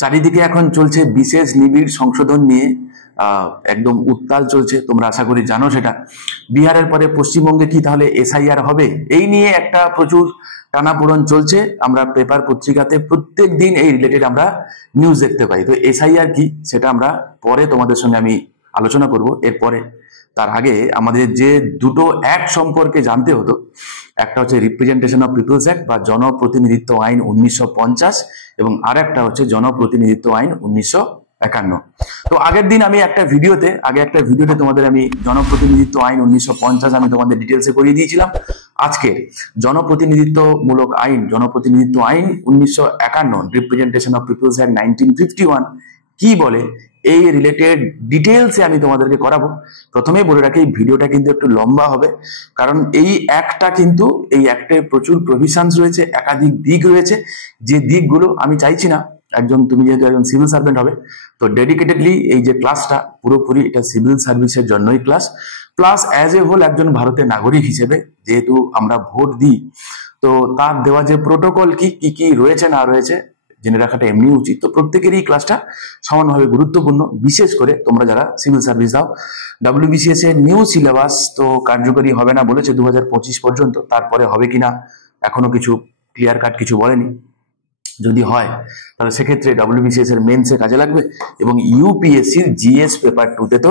চারিদিকে এখন চলছে বিশেষ নিবিড় সংশোধন নিয়ে একদম উত্তাল চলছে, তোমরা আশা করি জানো সেটা। বিহারের পরে পশ্চিমবঙ্গে কি তাহলে এসআইআর হবে, এই নিয়ে একটা প্রচুর টানাপোড়েন চলছে। আমরা পেপার পত্রিকাতে প্রত্যেক দিন এই রিলেটেড আমরা নিউজ দেখতে পাই। তো এসআইআর কি সেটা আমরা পরে তোমাদের সঙ্গে আমি আলোচনা করব এরপরে। তার আগে আমাদের যে দুটো অ্যাক্ট সম্পর্কে জানতে হতো, একটা হচ্ছে রিপ্রেজেন্টেশন অফ পিপলস অ্যাক্ট বা জনপ্রতিনিধিত্ব আইন 1950 এবং আর একটা হচ্ছে জনপ্রতিনিধিত্ব আইন 1951। তো আগের দিন আমি একটা ভিডিওতে তোমাদের আমি জনপ্রতিনিধিত্ব আইন 1950 আমি তোমাদের ডিটেলসে করিয়ে দিয়েছিলাম। আজকে জনপ্রতিনিধিত্ব আইন 1951 রিপ্রেজেন্টেশন অফ পিপলস অ্যাক্ট 1951 কি বলে এই রিলেটেড ডিটেলসে আমি তোমাদেরকে করাবো। প্রথমেই বলে রাখি এই ভিডিওটা কিন্তু একটু লম্বা হবে, কারণ এই অ্যাক্টে প্রচুর প্রভিশনস রয়েছে, একাধিক দিক রয়েছে, যে দিকগুলো আমি চাইছি না তুমি যেহেতু একজন সিভিল সার্ভেন্ট হবে, তো ডেডিকেটেডলি এই যে ক্লাসটা পুরোপুরি এটা সিভিল সার্ভিসের জন্যই class, plus as a whole একজন ভারতের নাগরিক হিসেবে যেহেতু আমরা ভোট দিই, তো তার দেওয়া যে প্রোটোকল কি রয়েছে না রয়েছে জেনে রাখাটা এমনি উচিত। তো প্রত্যেকেরই ক্লাসটা সমানভাবে গুরুত্বপূর্ণ, বিশেষ করে তোমরা যারা সিভিল সার্ভিস দাও। WBCS এর নিউ সিলেবাস তো কার্যকরী হবে না বলেছে 2025 পর্যন্ত, তারপরে হবে কিনা এখনো কিছু ক্লিয়ার কাট কিছু বলেনি। যদি হয় তাহলে সেক্ষেত্রে WBCS এর মেন্সে কাজে লাগবে এবং ইউপিএসসির জিএস পেপার 2 তে তো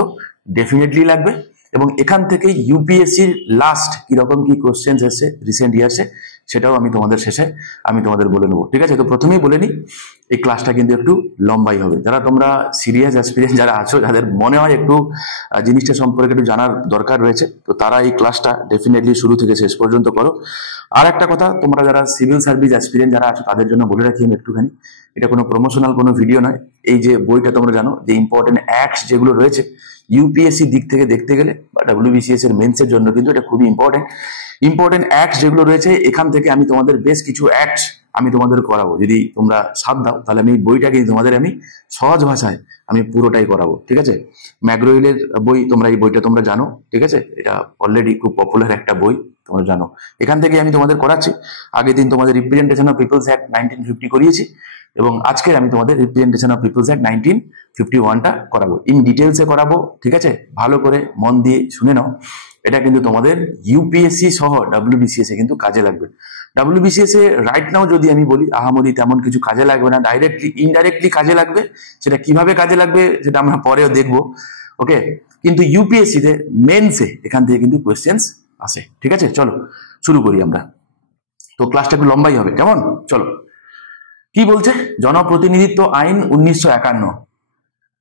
ডেফিনেটলি লাগবে। এবং এখান থেকে ইউপিএসসির লাস্ট কিরকম কি কোশ্চেন্স এসছে রিসেন্ট ইয়ার্সে সেটাও আমি তোমাদের বলে নেবো, ঠিক আছে? তো প্রথমেই বলে নিই এই ক্লাসটা কিন্তু একটু লম্বাই হবে। যারা তোমরা সিরিয়াস অ্যাসপিরিয়েন্স যারা আছো, যাদের মনে হয় একটু জিনিসটা সম্পর্কে একটু জানার দরকার রয়েছে, তো তারা এই ক্লাসটা ডেফিনেটলি শুরু থেকে শেষ পর্যন্ত করো। আর একটা কথা, তোমরা যারা সিভিল সার্ভিস অ্যাসপিরিয়েন্ট যারা আছো তাদের জন্য বলে রাখি আমি একটুখানি, এটা কোনো প্রমোশনাল কোনো ভিডিও নয়। এই যে বইটা তোমরা জানো যে ইম্পর্টেন্ট অ্যাক্টস যেগুলো রয়েছে ইউপিএসসি দিক থেকে দেখতে গেলে বা WBCS এর মেন্সের জন্য কিন্তু এটা খুবই ইম্পর্টেন্ট অ্যাক্টস যেগুলো রয়েছে, এখান থেকে আমি তোমাদের বেশ কিছু অ্যাক্টস আমি তোমাদের করাবো। যদি তোমরা সাথ দাও তাহলে আমি বইটাকে তোমাদের আমি সহজ ভাষায় আমি পুরোটাই করাবো, ঠিক আছে? ম্যাকগ্রোহিলের বই, এই বইটা তোমরা জানো, ঠিক আছে? এটা অলরেডি খুব পপুলার একটা বই, তোমরা জানো। এখান থেকে আমি তোমাদের করাচ্ছি। আগের দিন তোমাদের রিপ্রেজেন্টেশন অফ পিপলস অ্যাক্ট 1950 করিয়েছি এবং আজকে আমি তোমাদের রিপ্রেজেন্টেশন অফ পিপলস অ্যাক্ট 1951টা করাবো, ইন ডিটেলসে করাবো, ঠিক আছে? ভালো করে মন দিয়ে শুনে নাও, এটা কিন্তু তোমাদের ইউপিএসসি সহ WBCS এ কিন্তু কাজে লাগবে। WBCS এ রাইট নাও যদি আমি বলি আহামরি তেমন কিছু কাজে লাগবে না, ডাইরেক্টলি ইনডাইরেক্টলি কাজে লাগবে। সেটা কিভাবে কাজে লাগবে সেটা আমরা পরেও দেখবো, ওকে? কিন্তু ইউপিএসসি তে মেন্সে এখান থেকে কিন্তু কোয়েশ্চেন্স আসে, ঠিক আছে? চলো শুরু করি আমরা। তো ক্লাসটা একটু লম্বাই হবে, কেমন? চলো, কি বলছে জনপ্রতিনিধিত্ব আইন 1951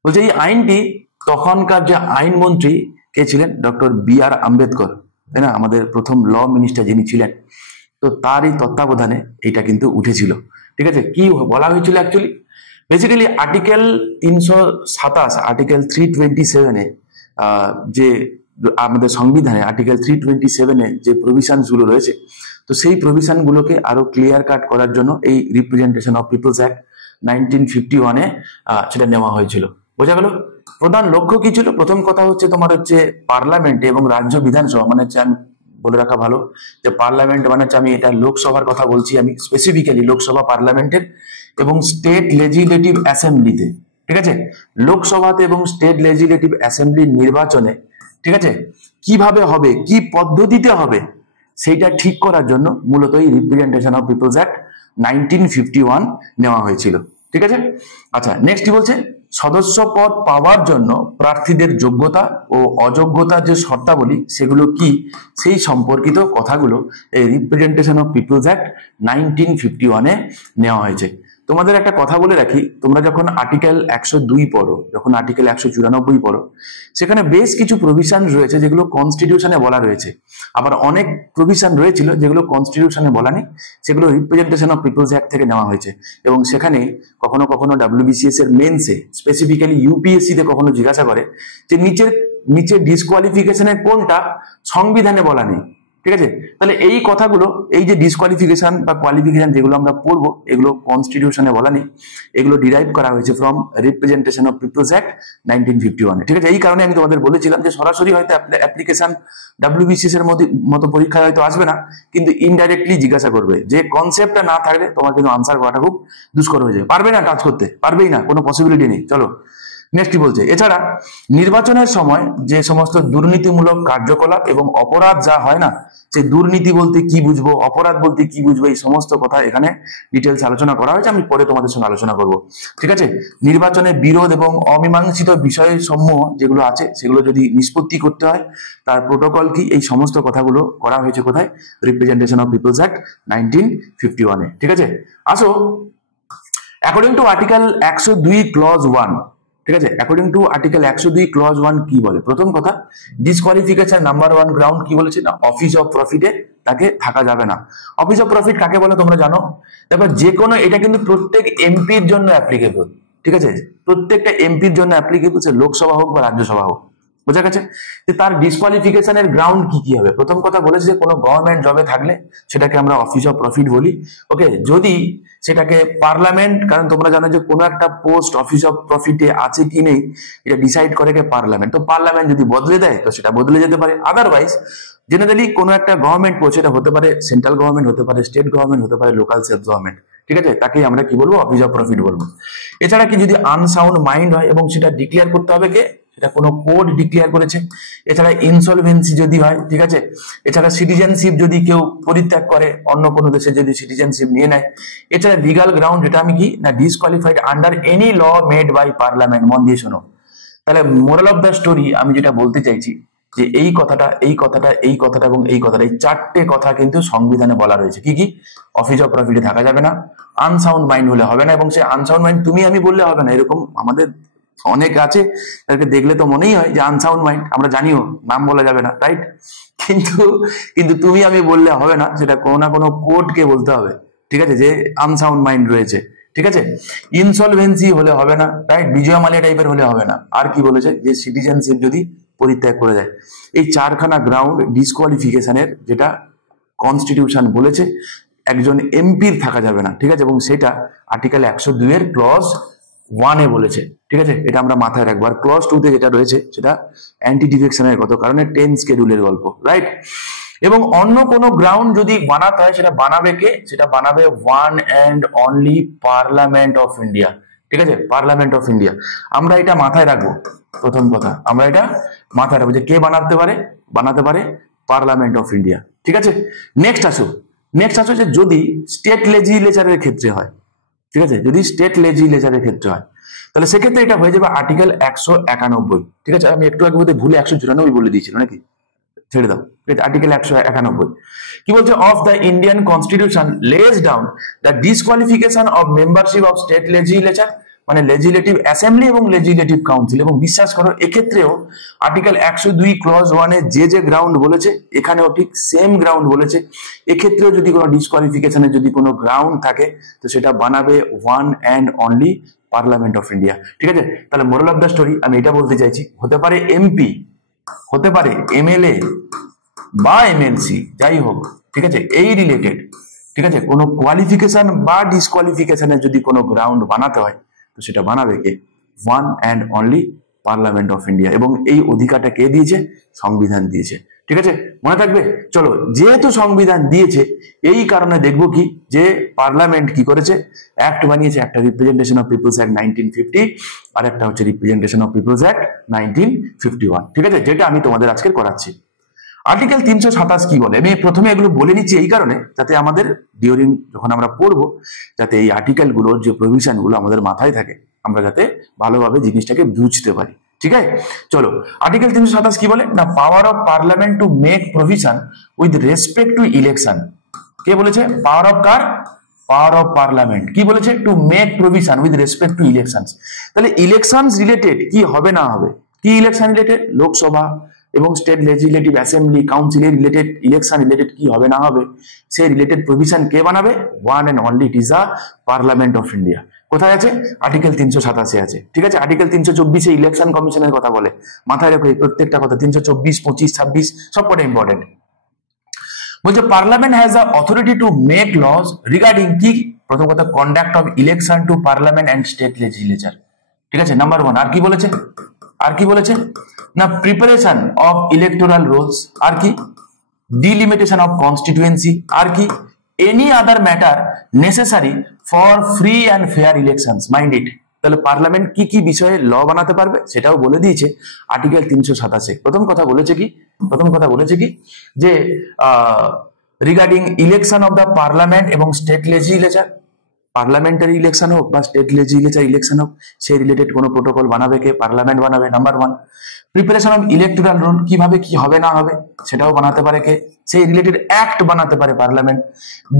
বলছে এই আইনটি তখনকার যে আইনমন্ত্রী কে ছিলেন, ডক্টর BR আম্বেদকর, তাই না? আমাদের প্রথম ল মিনিস্টার যিনি ছিলেন, তো তারই তত্ত্বাবধানে এটা কিন্তু উঠেছিল, ঠিক আছে? কি বলা হয়েছিল অ্যাকচুয়ালি, বেসিক্যালি আর্টিকেল 327 আর্টিকেল 327 যে আমাদের সংবিধানে আর্টিকেল 327 যে প্রভিশন গুলো রয়েছে, তো সেই প্রভিশন গুলোকে আরো ক্লিয়ার কাট করার জন্য এই রিপ্রেজেন্টেশন অফ পিপলস অ্যাক্ট 1951 সেটা নেওয়া হয়েছিল। বোঝা গেল? প্রধান লক্ষ্য কি ছিল? প্রথম কথা হচ্ছে তোমার হচ্ছে পার্লামেন্ট এবং রাজ্য বিধানসভা, মানে হচ্ছে আমি বলে রাখা ভালো যে পার্লামেন্ট মানে হচ্ছে আমি এটা লোকসভার কথা বলছি, আমি স্পেসিফিক্যালি লোকসভা পার্লামেন্টের এবং স্টেট লেজিসলেটিভ অ্যাসেম্বলিতে, ঠিক আছে? লোকসভাতে এবং স্টেট লেজিসলেটিভ অ্যাসেম্বলির নির্বাচনে, ঠিক আছে, কিভাবে হবে, কি পদ্ধতিতে হবে সেইটা ঠিক করার জন্য মূলত এই রিপ্রেজেন্টেশন অফ পিপলস অ্যাক্ট 1951 নেওয়া হয়েছিল, ঠিক আছে? আচ্ছা, নেক্সট কি বলছে, সদস্য পদ পাওয়ার জন্য প্রার্থীদের যোগ্যতা ও অযোগ্যতার যে শর্তাবলী সেগুলো কি সেই সম্পর্কিত কথাগুলো এই রিপ্রেজেন্টেশন অফ পিপলস অ্যাক্ট 1951 নেওয়া হয়েছে। তোমাদের একটা কথা বলে রাখি, তোমরা যখন আর্টিকেল 102 পড়ো, যখন আর্টিকেল 194 পড়ো, সেখানে বেশ কিছু প্রভিশন রয়েছে যেগুলো কনস্টিটিউশনে বলা রয়েছে, আবার অনেক প্রভিশন রয়েছিল যেগুলো কনস্টিটিউশনে বলা নেই, সেগুলো রিপ্রেজেন্টেশন অফ পিপলস অ্যাক্ট থেকে নেওয়া হয়েছে। এবং সেখানে কখনো কখনো WBCS এর মেন্সে, স্পেসিফিক্যালি ইউপিএসসি তে কখনো জিজ্ঞাসা করে যে নিচের ডিসকোয়ালিফিকেশনের কোনটা সংবিধানে বলা নেই, ঠিক আছে? তাহলে এই কথাগুলো, এই যে ডিসকোয়ালিফিকেশন বা কোয়ালিফিকেশন যেগুলো আমরা পড়বো, এগুলো কনস্টিটিউশনে বলা নেই, এগুলো ডিরাইভ করা হয়েছে from representation of people's act 1951। ঠিক আছে? এই কারণে আমি তোমাদের বলেছিলাম যে সরাসরি হয়তো অ্যাপ্লিকেশন WBCS এর মতো পরীক্ষায় হয়তো আসবে না, কিন্তু ইনডাইরেক্টলি জিজ্ঞাসা করবে, যে কনসেপ্টটা না থাকলে তোমার কিন্তু আনসার করাটা খুব দুষ্কর হয়ে যাবে, পারবে না টাচ করতে, পারবেই না, কোনো পসিবিলিটি নেই। চলো নেক্সট কি বলছে, এছাড়া নির্বাচনের সময় যে সমস্ত দুর্নীতিমূলক কার্যকলাপ এবং অপরাধ যা হয় না, সেই দুর্নীতি বলতে কি বুঝবো, অপরাধ বলতে কি বুঝবো, এই সমস্ত কথা এখানে ডিটেলস আলোচনা করা হয়েছে, আমি পরে তোমাদের সঙ্গে আলোচনা করব। ঠিক আছে? নির্বাচনে বিরোধ এবং অমীমাংসিত বিষয় সমূহ যেগুলো আছে, সেগুলো যদি নিষ্পত্তি করতে হয়, তার প্রোটোকল কি, এই সমস্ত কথাগুলো করা হয়েছে কোথায়? রিপ্রেজেন্টেশন অফ পিপলস অ্যাক্ট 1951-এ। ঠিক আছে? আসো, অ্যাকর্ডিং টু আর্টিকেল 102 ক্লজ 1, ঠিক আছে, অ্যাকর্ডিং টু আর্টিকেল 102 ক্লজ 1 কি বলে? প্রথম কথা, ডিসকোয়ালিফিকেশন নাম্বার 1 গ্রাউন্ড কি বলেছে না, অফিস অফ প্রফিটে তাকে থাকা যাবে না। অফিস অফ প্রফিট কাকে বলে তোমরা জানো? তারপর যে কোনো, এটা কিন্তু প্রত্যেক এমপির জন্য অ্যাপ্লিকেবল। ঠিক আছে? প্রত্যেকটা এমপির জন্য অ্যাপ্লিকেবল, সে লোকসভা হোক বা রাজ্যসভা হোক। বোঝা গেছে? যে তার ডিসকোয়ালিফিকেশনের গ্রাউন্ড কি কি হবে? প্রথম কথা বলেছে যে কোনো গভর্নমেন্ট জবে থাকলে সেটাকে আমরা অফিস অফ প্রফিট বলি। ওকে, যদি সেটাকে পার্লামেন্ট, কারণ তোমরা জানো যে কোনো একটা পোস্ট অফিস অফ প্রফিটে আছে কি নেই এটা ডিসাইড করে কে? পার্লামেন্ট। তো পার্লামেন্ট যদি বদলে দেয় তো সেটা বদলে যেতে পারে। আদারওয়াইজ জেনারেলি কোনো একটা গভর্নমেন্ট পোস্ট, এটা হতে পারে সেন্ট্রাল গভর্নমেন্ট, হতে পারে স্টেট গভর্নমেন্ট, হতে পারে লোকাল সেলফ গভর্নমেন্ট। ঠিক আছে? তাকেই আমরা কি বলবো? অফিস অফ প্রফিট বলবো। এছাড়া কি, যদি আনসাউন্ড মাইন্ড হয় এবং সেটা ডিক্লেয়ার করতে হবে কে? সেটা কোনো কোড ডিক্লেয়ার করেছে। এছাড়া ইনসলভেন্সি যদি হয়, ঠিক আছে, এছাড়া সিটিজেনশিপ যদি কেউ পরিত্যাগ করে, অন্য কোনো দেশে যদি সিটিজেনশিপ নিয়ে নেয়, এছাড়া লিগাল গ্রাউন্ড, যেটা আমি কি না, disqualified under any law made by parliament. মন দিয়ে শোনো। তাহলে মোরাল অফ দ্য স্টোরি আমি যেটা বলতে চাইছি, যে এই কথাটা, এই কথাটা, এই কথাটা এবং এই কথাটা, এই চারটে কথা কিন্তু সংবিধানে বলা রয়েছে। কি কি? অফিস অফ প্রফিটে থাকা যাবে না, আনসাউন্ড মাইন্ড হলে হবে না, এবং সেই আনসাউন্ড মাইন্ড তুমি আমি বললে হবে না, এরকম আমাদের অনেক আছে, তাদেরকে দেখলে তো মনেই হয় যে আনসাউন্ড মাইন্ড, আমরা জানিও নাম বলা যাবে না, রাইট? কিন্তু কিন্তু তুমি আমি বললে হবে না, সেটা কোনো না কোনো কোর্টকে বলতে হবে। ঠিক আছে? যে আনসাউন্ড মাইন্ড রয়েছে। ঠিক আছে? ইনসলভেন্সি হলে হবে না, রাইট? বিজয় মালিয়া টাইপের হলে হবে না। আর কি বলেছে? যে সিটিজেনশিপ যদি পরিত্যাগ করে যায়। এই চারখানা গ্রাউন্ড ডিসকোয়ালিফিকেশনের, যেটা কনস্টিটিউশন বলেছে একজন এমপির থাকা যাবে না। ঠিক আছে? এবং সেটা আর্টিকেল 102 এর ক্লজ 1 এ বলেছে। ঠিক আছে? এটা আমরা মাথায় রাখবো। আর ক্লজ 2 তে যেটা রয়েছে সেটা অ্যান্টি ডিফেকশনের কত কারণে 10 স্কেডিউলের গল্প, রাইট? এবং অন্য কোনো গ্রাউন্ড যদি বানাতে হয়, সেটা বানাবে কে? সেটা বানাবে one and only parliament of India. ঠিক আছে? Parliament of India. আমরা এটা মাথায় রাখবো। প্রথম কথা, আমরা এটা মাথায় রাখবো যে কে বানাতে পারে? বানাতে পারে পার্লামেন্ট অফ ইন্ডিয়া। ঠিক আছে? নেক্সট আসো যে যদি স্টেট লেজিসলেচারের ক্ষেত্রে হয়, ঠিক আছে, যদি স্টেট লেজিসলেচারের ক্ষেত্রে হয়, তাহলে সেক্ষেত্রে এটা হয়ে যাবে আর্টিকেল 191। ঠিক আছে? আমি একটু আগে ভুলে 194 বলে দিয়েছিলাম নাকি? ছেড়ে দাও। আর্টিকেল 191 কি বলছে? অফ দ্য ইন্ডিয়ান কনস্টিটিউশন লেজ down the disqualification of membership of state legislature, মানে লেজিসলেটিভ অ্যাসেম্বলি এবং লেজিসলেটিভ কাউন্সিল। এবং বিশ্বাস করো, এক্ষেত্রেও আর্টিকেল 102 ক্লজ 1 এ যে গ্রাউন্ড বলেছে, এখানেও ঠিক সেম গ্রাউন্ড বলেছে। এক্ষেত্রেও যদি কোনো ডিসকোয়ালিফিকেশনের যদি কোনো গ্রাউন্ড থাকে, তো সেটা বানাবে one and only parliament of India. ঠিক আছে? তাহলে মোরাল অফ দ্য স্টোরি আমি এটা বলতে চাইছি, হতে পারে এমপি, হতে পারে এমএলএ বা এমএলসি, যাই হোক, ঠিক আছে, এই রিলেটেড, ঠিক আছে, কোনো কোয়ালিফিকেশন বা ডিসকোয়ালিফিকেশনের যদি কোনো গ্রাউন্ড বানাতে হয়, তো সেটা বানাবে কে? One and only parliament of India. এবং এই অধিকারটা কে দিয়েছে? সংবিধান দিয়েছে। ঠিক আছে? মনে থাকবে। চলো, যেহেতু সংবিধান দিয়েছে, এই কারণে দেখবো কি, যে পার্লামেন্ট কি করেছে? অ্যাক্ট বানিয়েছে, একটা রিপ্রেজেন্টেশন অফ পিপলস অ্যাক্ট 1950, আর একটা হচ্ছে রিপ্রেজেন্টেশন অফ পিপলস অ্যাক্ট 1951। ঠিক আছে? যেটা আমি তোমাদের আজকে করাচ্ছি। আর্টিকেল 327 কি বলে? আমি প্রথমে এগুলো বলে নিচ্ছি এই কারণে, যাতে আমাদের ডিউরিং যখন আমরা পড়বো, যাতে এই আর্টিকেল গুলোর যে প্রভিশন গুলো আমাদের মাথায় থাকে, আমরা যাতে ভালোভাবে জিনিসটাকে বুঝতে পারি। ঠিক আছে? চলো, আর্টিকেল 327 কি বলে না, power of parliament to make provision with respect to election. কে বলেছে? পাওয়ার অফ কার? Power of parliament. কি বলেছে? To make provision with respect to elections. তাহলে ইলেকশনস রিলেটেড কি হবে না হবে? কি ইলেকশন রিলেটেড? লোকসভা এবং স্টেট লেজিসলেটিভ অ্যাসেম্বলি কাউন্সিলের রিলেটেড ইলেকশন রিলেটেড কি হবে না হবে, সেই রিলেটেড প্রভিশন কে বানাবে? One and only it is a parliament of India. কোথায় আছে? আর্টিকেল 387 আছে। ঠিক আছে? আর্টিকেল 324 ইলেকশন কমিশনের কথা বলে। মাথায় রেখো এই প্রত্যেকটা কথা, 324, 25, 26 সবকটা ইম্পর্টেন্ট। বলছে parliament has the authority to make laws regarding কি, প্রথম কথা conduct of election to parliament and state legislature, ঠিক আছে, নাম্বার 1। আর কি বলেছে, আর কি বলেছে না, প্রিপারেশন অফ ইলেকটোরাল রোলস, আর কি ডিলিমিটেশন অফ কনস্টিটুয়েন্সি, আর কি any other matter necessary for free and fair elections, mind it. তাহলে পার্লামেন্ট কি কি বিষয়ে ল বানাতে পারবে সেটাও বলে দিয়েছে আর্টিকেল 327। প্রথম কথা বলেছে কি, প্রথম কথা বলেছে কি যে regarding election of the parliament এবং স্টেট লেজিসলেচার, পার্লামেন্টারি ইলেকশন হোক বা স্টেট লেজিসলেচার ইলেকশন হোক, সেই রিলেটেড কোনো প্রোটোকল বানাবে কে, পার্লামেন্ট বানাবে, number 1। Preparation of electoral rule, কিভাবে কি হবে না হবে সেটাও বানাতে পারে কে, সেই রিলেটেড অ্যাক্ট বানাতে পারে পার্লামেন্ট।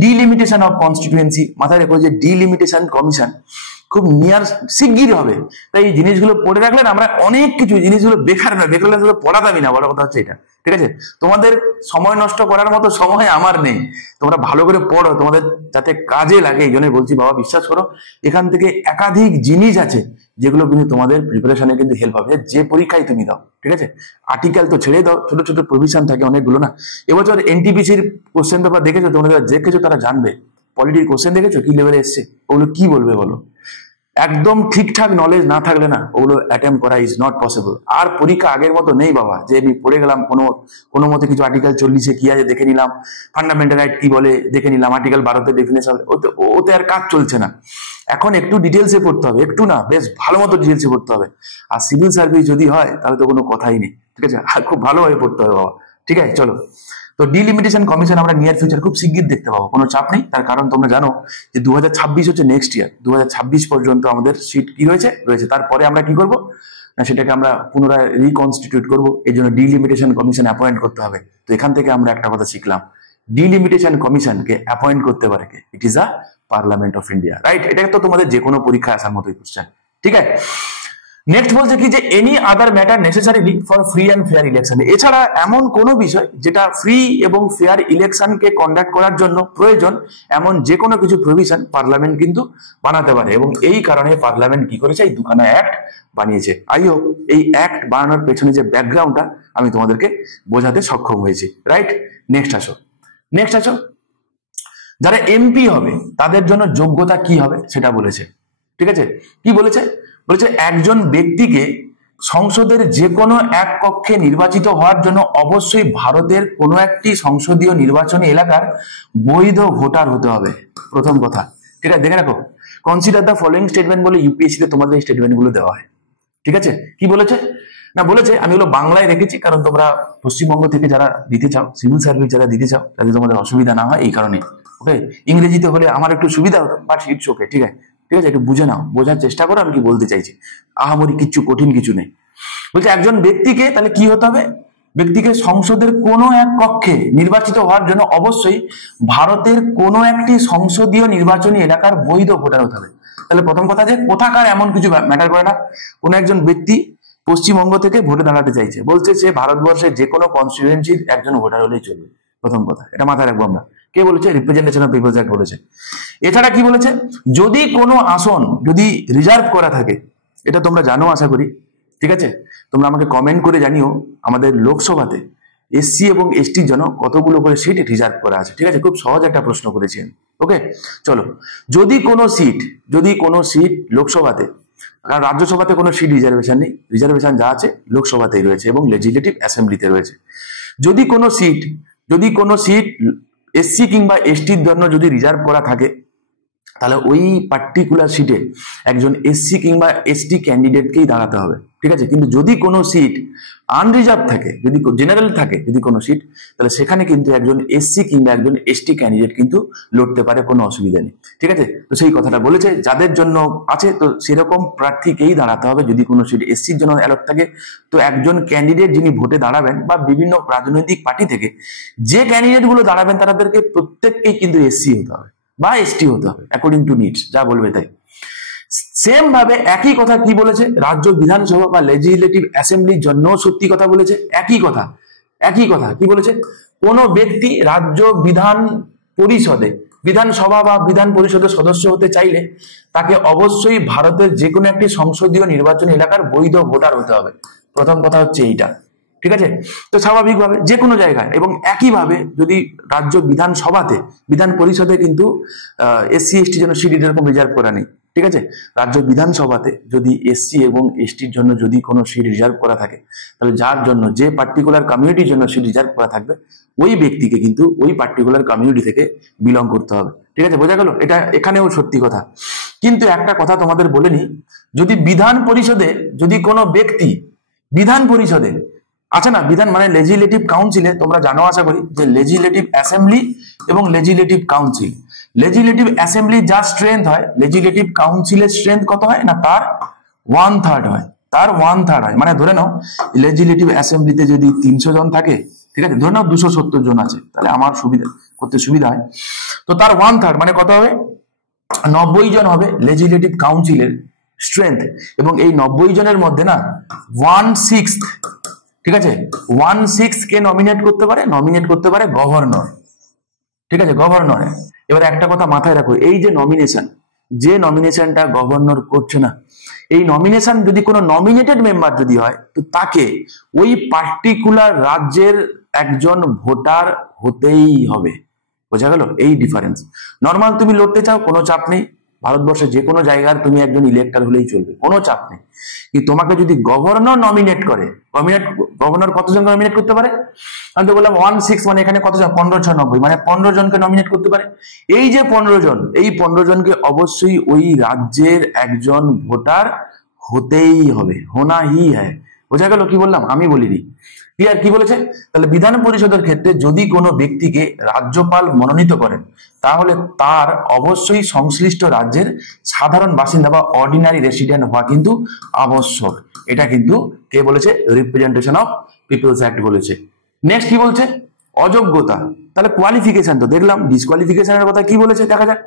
ডিলিমিটেশন অফ কনস্টিটুয়েন্সি, মাথায় রেখো যে ডিলিমিটেশন কমিশন খুব নিয়ার শিগগির হবে, তাই এই জিনিসগুলো পড়ে রাখলে আমরা অনেক কিছু জিনিসগুলো বেকার না, বেকার হলে পড়াতামই না, বড় কথা হচ্ছে এটা, ঠিক আছে। তোমাদের সময় নষ্ট করার মতো সময় আমার নেই, তোমরা ভালো করে পড়ো, তোমাদের যাতে কাজে লাগে, এই জন্যই বলছি বাবা, বিশ্বাস করো এখান থেকে একাধিক জিনিস আছে যেগুলো কিন্তু তোমাদের প্রিপারেশনে কিন্তু হেল্প হবে, যে পরীক্ষায় তুমি দাও, ঠিক আছে। আর্টিকেল তো ছেড়ে দাও, ছোট ছোট প্রভিশন থাকে অনেকগুলো না। এবছর এনটিপিসির কোশ্চেন পেপার দেখেছো, তোমরা যারা দেখেছো তারা জানবে, পলিটির কোশ্চেন দেখেছো কি লেভেলে এসছে, ওগুলো কি বলবে বলো। একদম ঠিকঠাক নলেজ না থাকলে না ওগুলো অ্যাটেম্প করা ইজ নট পসিবল। আর পরীক্ষা আগের মতো নেই বাবা, যে আমি পড়ে গেলাম কোনো মতে কিছু আর্টিকেল 40-এ কি আছে দেখে নিলাম, ফান্ডামেন্টাল রাইট কি বলে দেখে নিলাম, আর্টিকেল 12-তে ডেফিনেশন, ওতে আর কাজ চলছে না। এখন একটু ডিটেলসে পড়তে হবে, একটু না বেশ ভালো মতো ডিটেলসে পড়তে হবে। আর সিভিল সার্ভিস যদি হয় তাহলে তো কোনো কথাই নেই, ঠিক আছে, আর খুব ভালোভাবে পড়তে হবে বাবা, ঠিক আছে। চলো, তো ডিলিমিটেশন কমিশন আমরা নিয়ার ফিউচার খুব শিগগির দেখতে পাবো, কোনো চাপ নেই। তার কারণ তোমরা জানো যে 2026 হচ্ছে নেক্সট ইয়ার, 2026 পর্যন্ত আমাদের সিট কি রয়েছে, তারপরে আমরা কি করব না, সেটাকে আমরা পুনরায় রিকনস্টিটিউট করবো, এই জন্য ডিলিমিটেশন কমিশন অ্যাপয়েন্ট করতে হবে। তো এখান থেকে আমরা একটা কথা শিখলাম, ডিলিমিটেশন কমিশনকে অ্যাপয়েন্ট করতে পারে কে, it is a parliament of India, right. এটা তো তোমাদের যে কোনো পরীক্ষায় আসার মতোই কোশ্চেন, ঠিক আছে। নেক্সট বলছে কি যে any other matter necessarily for free and fair election, এছাড়া এমন কোনো বিষয় যেটা ফ্রি এবং ফেয়ার ইলেকশনকে কন্ডাক্ট করার জন্য প্রয়োজন, এমন যে কোনো কিছু প্রভিশন পার্লামেন্ট কিন্তু বানাতে পারে, এবং এই কারণে পার্লামেন্ট কি করেছে, এই দুখানা অ্যাক্ট বানিয়েছে। আই হোপ এই অ্যাক্ট বানানোর পেছনে যে ব্যাকগ্রাউন্ডটা আমি তোমাদেরকে বোঝাতে সক্ষম হয়েছি, রাইট। নেক্সট আসো, নেক্সট আসো, যারা এমপি হবে তাদের জন্য যোগ্যতা কি হবে সেটা বলেছে, ঠিক আছে। কি বলেছে, বলেছে একজন ব্যক্তিকে সংসদের যে কোনো এক কক্ষে নির্বাচিত হওয়ার জন্য অবশ্যই ভারতের কোনো একটি সংসদীয় নির্বাচনী এলাকার বৈধ ভোটার হতে হবে, প্রথম কথা, ঠিক আছে। দেখে রাখো, কনসিডার দ্য ফলোইং স্টেটমেন্ট বলে ইউপিএসসি তে তোমাদের এই স্টেটমেন্ট গুলো দেওয়া হয়, ঠিক আছে। কি বলেছে না, বলেছে, আমি হলো বাংলায় রেখেছি কারণ তোমরা পশ্চিমবঙ্গ থেকে যারা দিতে চাও, সিভিল সার্ভিস যারা দিতে চাও, তাদের তোমাদের অসুবিধা না হয় এই কারণে, ওকে। ইংরেজিতে হলে আমার একটু সুবিধা হতো, বাট ইটস ওকে, ঠিক আছে, ঠিক আছে। একটু বুঝে নাও, বোঝার চেষ্টা করো আমি কি বলতে চাইছি, আহামরি কিচ্ছু কঠিন কিছু নেই। বলছে একজন ব্যক্তিকে তাহলে কি হতে হবে, ব্যক্তিকে সংসদের কোনো এক কক্ষে নির্বাচিত হওয়ার জন্য অবশ্যই ভারতের কোনো একটি সংসদীয় নির্বাচনী এলাকার বৈধ ভোটার হতে হবে। তাহলে প্রথম কথা যে কোথাকার এমন কিছু ম্যাটার করে না, কোন একজন ব্যক্তি পশ্চিমবঙ্গ থেকে ভোটে দাঁড়াতে চাইছে, বলছে সে ভারতবর্ষের যে কোনো কনস্টিটুয়েন্সির একজন ভোটার হলেই চলবে, প্রথম কথা, এটা মাথায় রাখবো আমরা। কে বলেছে, রিপ্রেজেন্টেশন অফ পিপলস অ্যাক্ট বলেছে। এছাড়া কি বলেছে, যদি কোনো আসন যদি রিজার্ভ করা থাকে, এটা তোমরা জানো আশা করি, ঠিক আছে, তোমরা আমাকে কমেন্ট করে জানিও আমাদের লোকসভাতে এসসি এবং এসটির জন্য কতগুলো করে সিট রিজার্ভ করা আছে, ঠিক আছে। খুব সহজ একটা প্রশ্ন করেছি, ওকে। চলো, যদি কোনো সিট লোকসভাতে, কারণ রাজ্যসভাতে কোনো সিট রিজার্ভেশন নেই, রিজার্ভেশন যা আছে লোকসভাতেই রয়েছে এবং লেজিসলেটিভ অ্যাসেম্বলিতে রয়েছে। যদি কোনো সিট এসসি কিংবা এসটির জন্য যদি রিজার্ভ করা থাকে, তাহলে ওই পার্টিকুলার সিটে একজন এসসি কিংবা এসটি ক্যান্ডিডেটকেই দাঁড়াতে হবে, ঠিক আছে। কিন্তু যদি কোনো সিট আনরিজার্ভ থাকে, যদি জেনারেল থাকে যদি কোনো সিট, তাহলে সেখানে কিন্তু একজন এসসি কিংবা একজন এসটি ক্যান্ডিডেট কিন্তু লড়তে পারে, কোনো অসুবিধা নেই, ঠিক আছে। তো সেই কথাটা বলেছে, যাদের জন্য আছে তো সেরকম প্রার্থীকেই দাঁড়াতে হবে। যদি কোনো সিট এসসির জন্য অ্যালট থাকে, তো একজন ক্যান্ডিডেট যিনি ভোটে দাঁড়াবেন বা বিভিন্ন রাজনৈতিক পার্টি থেকে যে ক্যান্ডিডেট গুলো দাঁড়াবেন তাদেরকে প্রত্যেককেই কিন্তু এসসি হতে হবে বা এসটি হতে হবে, অ্যাকর্ডিং টু নিডস, যা বলবে তাই। সেম ভাবে একই কথা কি বলেছে রাজ্য বিধানসভা বা লেজিসলেটিভ অ্যাসেম্বলির জন্য, সত্যি কথা বলেছে, একই কথা কি বলেছে, কোন ব্যক্তি রাজ্য বিধানসভা বা বিধান পরিষদের সদস্য হতে চাইলে তাকে অবশ্যই ভারতের যে কোনো একটি সংসদীয় নির্বাচনী এলাকার বৈধ ভোটার হতে হবে। প্রথম কথা হচ্ছে এইটা, ঠিক আছে? তো স্বাভাবিকভাবে যে কোনো জায়গায়, এবং একইভাবে যদি রাজ্য বিধানসভাতে, বিধান পরিষদে কিন্তু এসসি এসটির জন্য সিট এরকম রিজার্ভ করা নেই। ঠিক আছে? রাজ্য বিধানসভাতে যদি এসসি এবং এসটির জন্য যদি কোনো সিট রিজার্ভ করা থাকে, তাহলে যার জন্য, যে পার্টিকুলার কমিউনিটির জন্য সিট রিজার্ভ করা থাকবে, ওই ব্যক্তিকে কিন্তু ওই পার্টিকুলার কমিউনিটি থেকে বিলং করতে হবে। ঠিক আছে, বোঝা গেল? এটা এখানেও সত্যি কথা। কিন্তু একটা কথা তোমাদের বলে নি, যদি বিধান পরিষদে যদি কোনো ব্যক্তি, বিধান পরিষদে আছে না, বিধান মানে লেজিসলেটিভ কাউন্সিলে, তোমরা জানো আশা করি যে লেজিসলেটিভ অ্যাসেম্বলি এবং লেজিসলেটিভ কাউন্সিল, লেজিসলেটিভ অ্যাসেম্বলি যা স্ট্রেংথ হয়, লেজিসলেটিভ কাউন্সিলের স্ট্রেংথ কত হয় না, তার 1/3 হয়, তার 1/3 হয়। মানে ধরে নাও লেজিসলেটিভ অ্যাসেম্বলিতে যদি 300 জন থাকে, ঠিক আছে, ধরে নাও 270 জন আছে, তাহলে আমার সুবিধা করতে সুবিধা হয়, তো তার 1/3 মানে কত হবে, 90 জন হবে লেজিসলেটিভ কাউন্সিলের স্ট্রেংথ। এবং এই 90 জনের মধ্যে না 1/6, ঠিক আছে, 1/6 কে নমিনেট করতে পারে, নমিনেট করতে পারে গভর্নর। ঠিক আছে, গভর্নর। এবার একটা কথা মাথায় রাখো, এই যে নমিনেশন, যে নমিনেশনটা গভর্নর করছে না, এই নমিনেশন যদি কোনো নমিনেটেড মেম্বার যদি হয়, তো তাকে ওই পার্টিকুলার রাজ্যের একজন ভোটার হতেই হবে। বোঝা গেল? এই ডিফারেন্স। নর্মাল তুমি লড়তে চাও, কোনো চাপ নেই, ভারতবর্ষে যে কোনো জায়গার তুমি একজন ইলেক্টর হলেই চলবে, কোনো চাপ নেই। কিন্তু তোমাকে যদি গভর্নর নমিনেট করে, গভর্নর কতজনকে নমিনেট করতে পারে? আমি তো বললাম 1/6, মানে এখানে কতজন, 15/90, মানে 15 জনকে নমিনেট করতে পারে। এই যে 15 জন, এই 15 জনকে অবশ্যই ওই রাজ্যের একজন ভোটার হতেই হবে, হোনা হি হ্যায়। বোঝা গেল কি বললাম? আমি বলিনি। ক্লিয়ার? কি বলেছে? তাহলে বিধান পরিষদের ক্ষেত্রে যদি কোনো ব্যক্তিকে রাজ্যপাল মনোনীত করেন, তাহলে তার অবশ্যই সংশ্লিষ্ট রাজ্যের সাধারণ বাসিন্দা বা অর্ডিনারি রেসিডেন্ট হওয়া কিন্তু আবশ্যক। এটা কিন্তু কে বলেছে? রিপ্রেজেন্টেশন অফ পিপলস অ্যাক্ট বলেছে। নেক্সট কি বলছে? অযোগ্যতা। তাহলে কোয়ালিফিকেশন তো দেখলাম, ডিসকোয়ালিফিকেশনের কথা কি বলেছে দেখা যাক।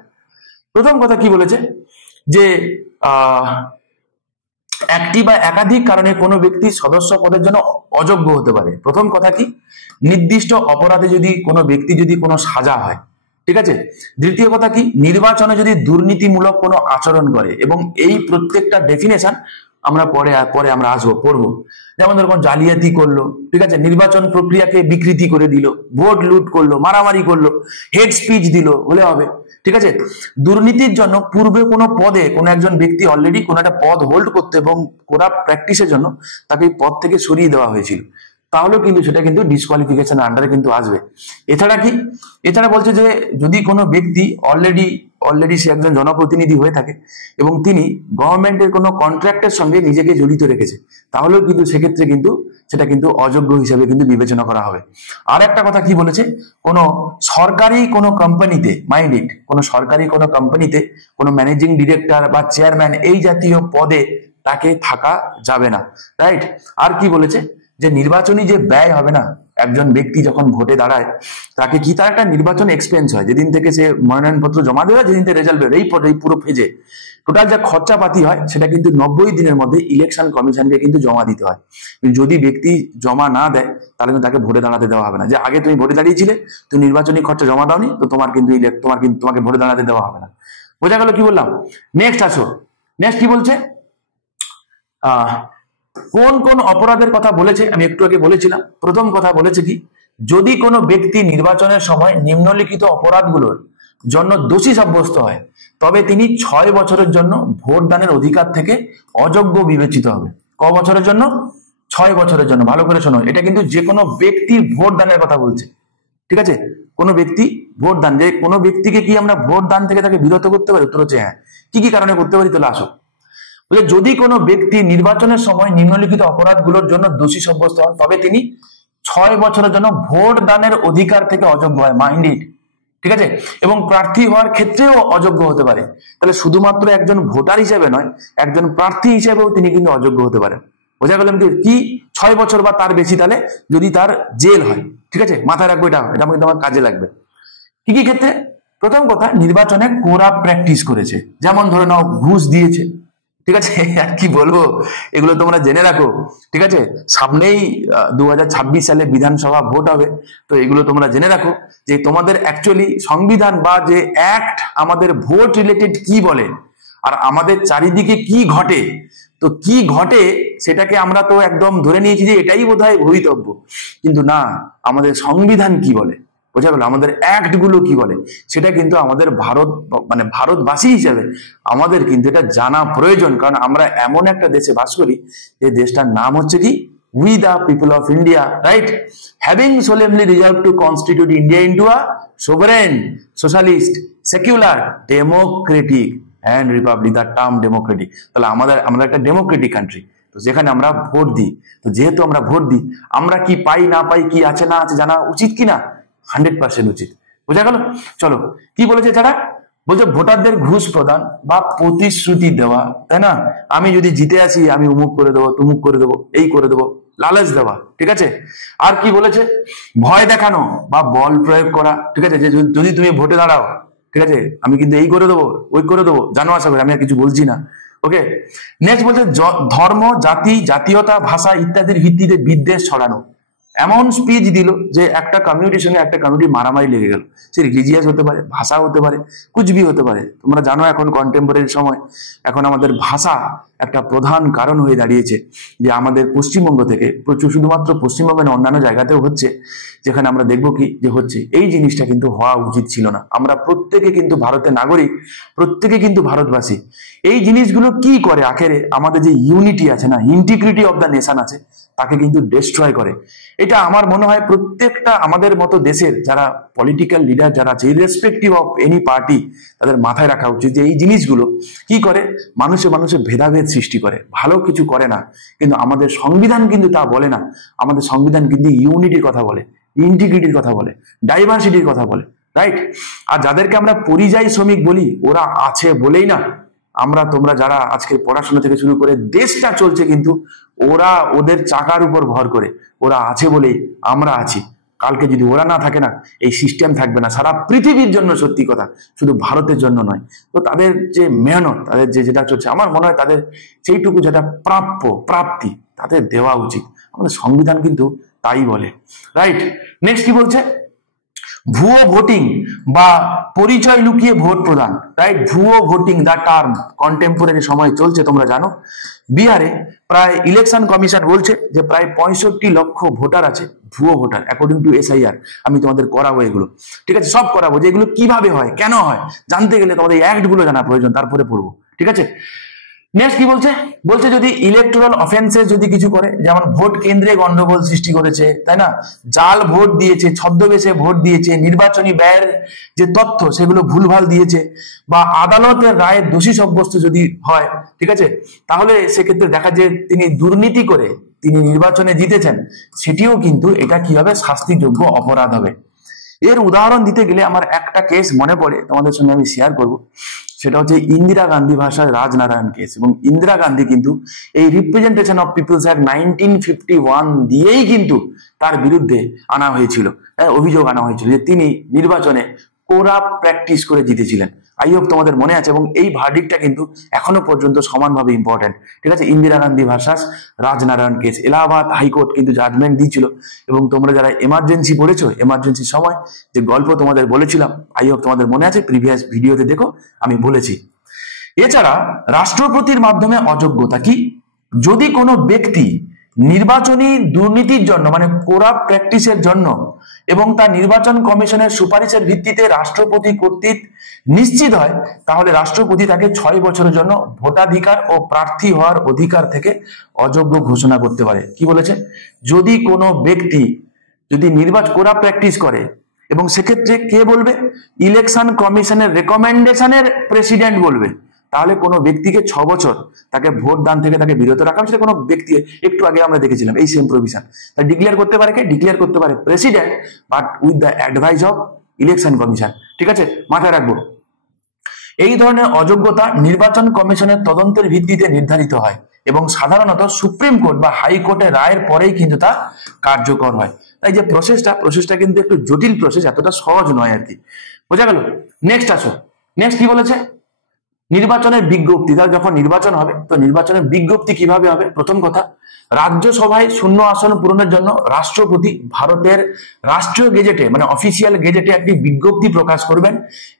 প্রথম কথা কি বলেছে, যে একটি বা একাধিক কারণে কোনো ব্যক্তি সদস্য পদের জন্য অযোগ্য হতে পারে। প্রথম কথা কি, নির্দিষ্ট অপরাধে যদি কোনো ব্যক্তি যদি কোনো সাজা হয়, ঠিক আছে। দ্বিতীয় কথা কি, নির্বাচনে যদি দুর্নীতিমূলক কোনো আচরণ করে, এবং এই প্রত্যেকটা ডেফিনেশন আমরা পরে আমরা আসবো, পড়বো। যেমন ধরুন জালিয়াতি করলো, ঠিক আছে, নির্বাচন প্রক্রিয়াকে বিকৃতি করে দিল, ভোট লুট করলো, মারামারি করলো, হেড স্পিচ দিল, হলে হবে। ঠিক আছে, দুর্নীতির জন্য পূর্বে কোনো পদে কোনো একজন ব্যক্তি অলরেডি কোনো একটা পদ হোল্ড করতে এবং করাপ্ট প্র্যাকটিসের জন্য তাকে পদ থেকে সরিয়ে দেওয়া হয়েছিল, তাহলেও কিন্তু সেটা কিন্তু ডিসকোয়ালিফিকেশনের আন্ডারে কিন্তু আসবে। এছাড়া কি, এছাড়া বলছে যে যদি কোনো ব্যক্তি অলরেডি সে একজন জনপ্রতিনিধি হয়ে থাকে এবং তিনি গভর্নমেন্টের কোনো কন্ট্রাক্টের সঙ্গে নিজেকে জড়িত রেখেছে, তাহলেও কিন্তু সেক্ষেত্রে কিন্তু সেটা কিন্তু অযোগ্য হিসাবে কিন্তু বিবেচনা করা হবে। আর একটা কথা কি বলেছে, কোনো সরকারি কোনো কোম্পানিতে, মাইন্ড ইট, কোনো সরকারি কোনো কোম্পানিতে কোনো ম্যানেজিং ডিরেক্টর বা চেয়ারম্যান এই জাতীয় পদে তাকে থাকা যাবে না, রাইট। আর কি বলেছে, যে নির্বাচনী যে ব্যয় হবে না, একজন ব্যক্তি যখন ভোটে দাঁড়ায় তাকে কি, তার একটা নির্বাচন এক্সপেন্স হয়, যেদিন থেকে সে মনোনয়নপত্র জমা দেওয়া, যেদিন থেকে রেজাল্ট বেরোয়, এই পুরো ফেজে টোটাল যা খরচাপাতি হয় সেটা কিন্তু 90 দিনের মধ্যে ইলেকশন কমিশনকে কিন্তু জমা দিতে হয়। যদি ব্যক্তি জমা না দেয়, তাহলে কিন্তু তাকে ভোটে দাঁড়াতে দেওয়া হবে না। যে আগে তুমি ভোটে দাঁড়িয়েছিলে, তুমি নির্বাচনী খরচা জমা দাওনি, তো তোমাকে ভোটে দাঁড়াতে দেওয়া হবে না। বোঝা গেল কি বললাম? নেক্সট আসো, নেক্সট কি বলছে, কোন কোন অপরাধের কথা বলেছে আমি একটু আগে বলেছিলাম। প্রথম কথা বলেছে কি, যদি কোনো ব্যক্তি নির্বাচনের সময় নিম্নলিখিত অপরাধগুলোর জন্য দোষী সাব্যস্ত হয়, তবে তিনি 6 বছরের জন্য ভোট দানের অধিকার থেকে অযোগ্য বিবেচিত হবে। ক বছরের জন্য? 6 বছরের জন্য। ভালো করে শোনো, এটা কিন্তু যে কোনো ব্যক্তির ভোট দানের কথা বলছে, ঠিক আছে। কোনো ব্যক্তি ভোট দান, যে কোনো ব্যক্তিকে কি আমরা ভোট দান থেকে তাকে বিরত করতে পারি? উত্তর হচ্ছে হ্যাঁ। কি কি কারণে করতে পারি? তাহলে আসো, যদি কোনো ব্যক্তি নির্বাচনের সময় নিম্নলিখিত অপরাধগুলোর জন্য দোষী সাব্যস্ত হন, তবে তিনি 6 বছরের জন্য ভোট দানের অধিকার থেকে অযোগ্য হয়, মাইন্ড ইট, ঠিক আছে। এবং প্রার্থী হওয়ার ক্ষেত্রেও অযোগ্য হতে পারে। তাহলে শুধুমাত্র একজন ভোটার হিসেবে নয়, একজন প্রার্থী হিসেবেও তিনি কিন্তু অযোগ্য হতে পারেন। বোঝা গেল কি? 6 বছর বা তার বেশি, তাহলে যদি তার জেল হয়, ঠিক আছে, মাথায় রাখবো, এটা কিন্তু আমার কাজে লাগবে। কি কি ক্ষেত্রে? প্রথম কথা, নির্বাচনে করাপ্ট প্র্যাকটিস করেছে, যেমন ধরে নাও ঘুষ দিয়েছে, ঠিক আছে। আর কি বলবো, এগুলো তোমরা জেনে রাখো, ঠিক আছে। সামনেই 2026 সালে বিধানসভা ভোট হবে, তো এগুলো তোমরা জেনে রাখো যে তোমাদের অ্যাকচুয়ালি সংবিধান বা যে অ্যাক্ট আমাদের ভোট রিলেটেড কি বলে, আর আমাদের চারিদিকে কি ঘটে, তো কি ঘটে সেটাকে আমরা তো একদম ধরে নিয়েছি যে এটাই বোধহয় ভবিতব্য, কিন্তু না, আমাদের সংবিধান কি বলে, বোঝা গেল, আমাদের অ্যাক্ট গুলো কি বলে, সেটা কিন্তু আমাদের মানে ভারতবাসী হিসেবে আমাদের কিন্তু এটা জানা প্রয়োজন। কারণ আমরা এমন একটা দেশে বাস করি যে দেশটার নাম হচ্ছে কি, we the people of India, right? Having solemnly resolved to constitute India into a sovereign, socialist, secular, democratic and republic, the term democratic, তাহলে আমরা একটা ডেমোক্রেটিক কান্ট্রি, তো যেখানে আমরা ভোট দিই, তো যেহেতু আমরা ভোট দিই, আমরা কি পাই না পাই, কি আছে না আছে জানা উচিত কিনা, 100% উচিত, বোঝা গেল। চলো কি বলেছে তারা, বলছে ভোটারদের ঘুষ প্রদান বা প্রতিশ্রুতি দেওয়া, তাই না, আমি যদি জিতে আসি আমি উমুক করে দেবো, তুমুক করে দেবো, এই করে দেবো, লালচ দেওয়া, ঠিক আছে। আর কি বলেছে, ভয় দেখানো বা বল প্রয়োগ করা, ঠিক আছে, যে যদি তুমি ভোটে দাঁড়াও, ঠিক আছে, আমি কিন্তু এই করে দেবো, ওই করে দেবো, জানো আশা করি, আমি আর কিছু বলছি না। ওকে, নেক্সট বলছে ধর্ম, জাতি, জাতীয়তা, ভাষা ইত্যাদির ভিত্তিতে বিদ্বেষ ছড়ানো। এমন স্পিচ দিল যে একটা কমিউনিটির সঙ্গে একটা কমিউনিটি মারামারি লেগে গেল, সে রিলিজিয়াস হতে পারে, ভাষা হতে পারে, কুচবি হতে পারে। তোমরা জানো এখন কন্টেম্পোরারি সময় এখন আমাদের ভাষা একটা প্রধান কারণ হয়ে দাঁড়িয়েছে, যে আমাদের পশ্চিমবঙ্গ থেকে প্রচুর, শুধুমাত্র পশ্চিমবঙ্গে না অন্যান্য জায়গাতেও হচ্ছে, যেখানে আমরা দেখবো কি যে হচ্ছে, এই জিনিসটা কিন্তু হওয়া উচিত ছিল না। আমরা প্রত্যেকে কিন্তু ভারতের নাগরিক, প্রত্যেকে কিন্তু ভারতবাসী। এই জিনিসগুলো কি করে, আখেরে আমাদের যে ইউনিটি আছে না, ইন্টিগ্রিটি অফ দ্য নেশন আছে, তাকে কিন্তু ডিস্ট্রয় করে। এটা আমার মনে হয় প্রত্যেকটা আমাদের মতো দেশের যারা পলিটিক্যাল লিডার যারা আছে, ইররেসপেক্টিভ অফ এনি পার্টি, তাদের মাথায় রাখা উচিত যে এই জিনিসগুলো কি করে, মানুষে মানুষে ভেদাভেদ সৃষ্টি করে, ভালো কিছু করে না। কিন্তু আমাদের সংবিধান কিন্তু তা বলে না। আমাদের সংবিধান কিন্তু ইউনিটির কথা বলে, ইন্টিগ্রিটির কথা বলে, ডাইভার্সিটির কথা বলে, রাইট। আর যাদেরকে আমরা পরিযায়ী শ্রমিক বলি, ওরা আছে বলেই না তোমরা যারা আজকে পড়াশোনা থেকে শুরু করে দেশটা চলছে, কিন্তু ওরা ওদের চাকার উপর ভর করে, ওরা আছে বলেই আমরা আছি। কালকে যদি ওরা না থাকে না, এই সিস্টেম থাকবে না সারা পৃথিবীর জন্য, সত্যি কথা, শুধু ভারতের জন্য নয়। তো তাদের যে মেহনত, তাদের যেটা চলছে, আমার মনে হয় তাদের সেইটুকু যেটা প্রাপ্তি তাদের দেওয়া উচিত। আমাদের সংবিধান কিন্তু তাই বলে, রাইট। নেক্সট কি বলছে, ভুয়ো ভোটিং বা পরিচয় লুকিয়ে ভোট প্রদান, রাইট। ভুয়ো ভোটিং দা টার্ম কন্টেম্পোরারি সময় চলছে, তোমরা জানো বিহারে প্রায় ইলেকশন কমিশন বলছে যে প্রায় 65 লক্ষ ভোটার আছে, ভুয়ো ভোটার, অ্যাকর্ডিং টু SIR। আমি তোমাদের করাবো এগুলো, ঠিক আছে, সব করাবো, যে এগুলো কিভাবে হয়, কেন হয়, জানতে গেলে তোমাদের অ্যাক্ট গুলো জানা প্রয়োজন, তারপরে পড়বো, ঠিক আছে। নেক্সট কি বলছে, যদি ইলেকটোরাল অফেন্সেস যদি কিছু করে, যেমন ভোট কেন্দ্রে গন্ডগোল সৃষ্টি করেছে, তাই না, জাল ভোট দিয়েছে, ছদ্মবেশে ভোট দিয়েছে, নির্বাচনী ব্যয়ের যে তথ্য সেগুলো ভুলভাল দিয়েছে, বা আদালতের রায়ে দোষী সাব্যস্ত যদি হয়, ঠিক আছে, তাহলে সেক্ষেত্রে দেখা যায় তিনি দুর্নীতি করে তিনি নির্বাচনে জিতেছেন, সেটিও কিন্তু এটা কি হবে, শাস্তিযোগ্য অপরাধ হবে। এর উদাহরণ দিতে গেলে আমার একটা কেস মনে পড়ে, তোমাদের সঙ্গে আমি শেয়ার করব। সেটা হচ্ছে ইন্দিরা গান্ধী ভাষায় রাজনারায়ণ কেস। এবং ইন্দিরা গান্ধী কিন্তু এই রিপ্রেজেন্টেশন অফ পিপলস অ্যাক্ট 1951 দিয়েই কিন্তু তার বিরুদ্ধে আনা হয়েছিল, অভিযোগ আনা হয়েছিল যে তিনি নির্বাচনে করাপ্ট প্র্যাকটিস করে জিতেছিলেন। আই হোপ তোমাদের মনে আছে, এবং এই ভার্ডিক্টটা কিন্তু এখনো পর্যন্ত সমানভাবে ইম্পর্টেন্ট, ঠিক আছে। Indira Gandhi versus Rajnarayan case, Allahabad high court কিন্তু জাজমেন্ট দিয়েছিল। এবং তোমরা যারা এমার্জেন্সি পড়েছো, এমার্জেন্সির সময় যে গল্প তোমাদের বলেছিলাম, আই হোপ তোমাদের মনে আছে, প্রিভিয়াস ভিডিওতে দেখো আমি বলেছি। এছাড়া রাষ্ট্রপতির মাধ্যমে অযোগ্যতা কি, যদি কোনো ব্যক্তি নির্বাচনী দুর্নীতির জন্য, মানে করাপ্ট প্র্যাকটিসের জন্য, এবং তার নির্বাচন কমিশনের সুপারিশের ভিত্তিতে রাষ্ট্রপতি কর্তৃক নিশ্চিত হয়, তাহলে রাষ্ট্রপতি তাকে 6 বছরের জন্য ভোটাধিকার ও প্রার্থী হওয়ার অধিকার থেকে অযোগ্য ঘোষণা করতে পারে। কি বলেছে, যদি কোনো ব্যক্তি যদি করাপ্ট প্র্যাকটিস করে, এবং সেক্ষেত্রে কে বলবে, ইলেকশন কমিশনের রেকমেন্ডেশনের প্রেসিডেন্ট বলবে, তাহলে কোনো ব্যক্তিকে 6 বছর তাকে ভোট দান থেকে তাকে বিরত রাখা হচ্ছে। কোনো ব্যক্তি, একটু আগে আমরা দেখেছিলাম এই সেম প্রভিশন, তা ডিক্লেয়ার করতে পারে কে, ডিক্লেয়ার করতে পারে president, but with the advice of election commission, ঠিক আছে, মাথায় রাখবো। এই ধরনের অযোগ্যতা নির্বাচন কমিশনের তদন্তের ভিত্তিতে নির্ধারিত হয়, এবং সাধারণত সুপ্রিম কোর্ট বা হাইকোর্টের রায়ের পরেই কিন্তু তা কার্যকর হয়। তাই যে প্রসেসটা কিন্তু একটু জটিল প্রসেস, এতটা সহজ নয় আর কি, বোঝা গেল। নেক্সট আসো, নেক্সট কি বলেছে, নির্বাচনের বিজ্ঞপ্তি, তাহলে যখন নির্বাচন হবে তো নির্বাচনের বিজ্ঞপ্তি কিভাবে হবে? প্রথম কথা, রাজ্যসভায় শূন্য আসন পূরণের জন্য রাষ্ট্রপতি ভারতের রাষ্ট্রীয় গেজেটে মানে অফিসিয়াল গেজেটে একটি বিজ্ঞপ্তি প্রকাশ করবেন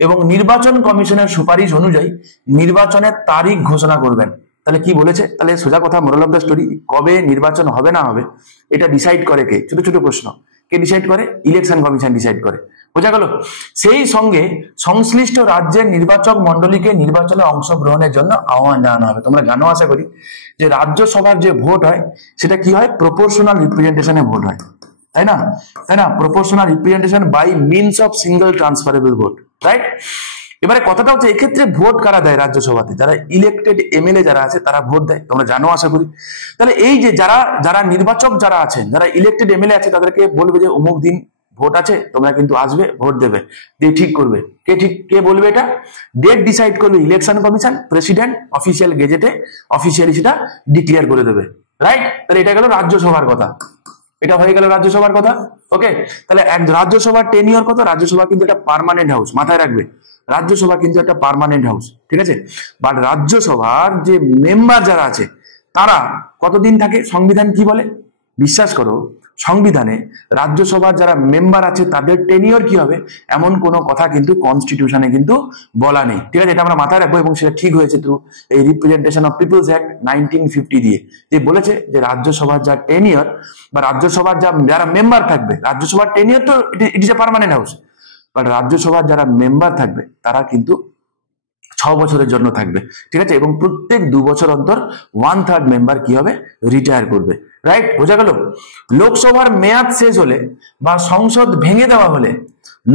এবং নির্বাচন কমিশনের সুপারিশ অনুযায়ী নির্বাচনের তারিখ ঘোষণা করবেন। তাহলে কি বলেছে? তাহলে সোজা কথা, মোরাল অফ দ্য স্টোরি, কবে নির্বাচন হবে না হবে এটা ডিসাইড করে কে? ছোট ছোট প্রশ্ন, কে ডিসাইড করে? ইলেকশন কমিশন ডিসাইড করে। বোঝা গেল? সেই সঙ্গে সংশ্লিষ্ট রাজ্যের নির্বাচক মন্ডলীকে নির্বাচনে অংশগ্রহণের জন্য আহ্বান জানানো হবে। তোমরা জানো আশা করি যে রাজ্যসভার যে ভোট হয় সেটা কি হয়? প্রপোর্শনাল রিপ্রেজেন্টেশনে ভোট হয়, তাই না? Proportional representation by means of single transferable vote, right? এবারে কথাটা হচ্ছে, এক্ষেত্রে ভোট কারা দেয় রাজ্যসভাতে? যারা ইলেক্টেড এমএলএ যারা আছে তারা ভোট দেয়, তোমরা জানো আশা করি। তাহলে এই যে যারা যারা নির্বাচক যারা আছেন, যারা ইলেক্টেড এমএলএ আছে, তাদেরকে বলবে যে অমুক দিন ভোট আছে, তোমরা কিন্তু আসবে, ভোট দেবে। দিয়ে ঠিক করবে কে বলবে এটা? ডেট ডিসাইড করবে ইলেকশন কমিশন, প্রেসিডেন্ট অফিসিয়াল গেজেটে অফিসিয়ালি সেটা ডিক্লেয়ার করে দেবে, রাইট? তাহলে এটা গেল রাজ্যসভার কথা, এটা হয়ে গেল রাজ্যসভার কথা। ওকে, তাহলে এক রাজ্যসভার টেনিওর কত? রাজ্যসভা কিন্তু একটা পার্মানেন্ট হাউস, মাথায় রাখবে, রাজ্যসভা কিন্তু একটা পার্মানেন্ট হাউস, ঠিক আছে? বাট রাজ্যসভার যে মেম্বার যারা আছে তারা কতদিন থাকে? সংবিধান কি বলে? বিশ্বাস করো, সংবিধানে রাজ্যসভার যারা মেম্বার আছে তাদের টেনিওর কি হবে এমন কোনো কথা কিন্তু কনস্টিটিউশনে কিন্তু বলা নেই, ঠিক আছে? এটা আমরা মাথায় রাখবো এবং সেটা ঠিক হয়েছে থ্রু এই রিপ্রেজেন্টেশন অফ পিপলস অ্যাক্ট 1950 দিয়ে, যে বলেছে যে রাজ্যসভার যা টেনিওর বা রাজ্যসভার যারা মেম্বার থাকবে, রাজ্যসভার টেনিওর তো it is a permanent house, but রাজ্যসভার যারা মেম্বার থাকবে তারা কিন্তু 6 বছরের জন্য থাকবে, ঠিক আছে? এবং প্রত্যেক 2 বছর অন্তর 1/3 মেম্বার কি হবে? রিটায়ার করবে, রাইট? বোঝা গেল? লোকসভার মেয়াদ শেষ হলে বা সংসদ ভেঙে দেওয়া হলে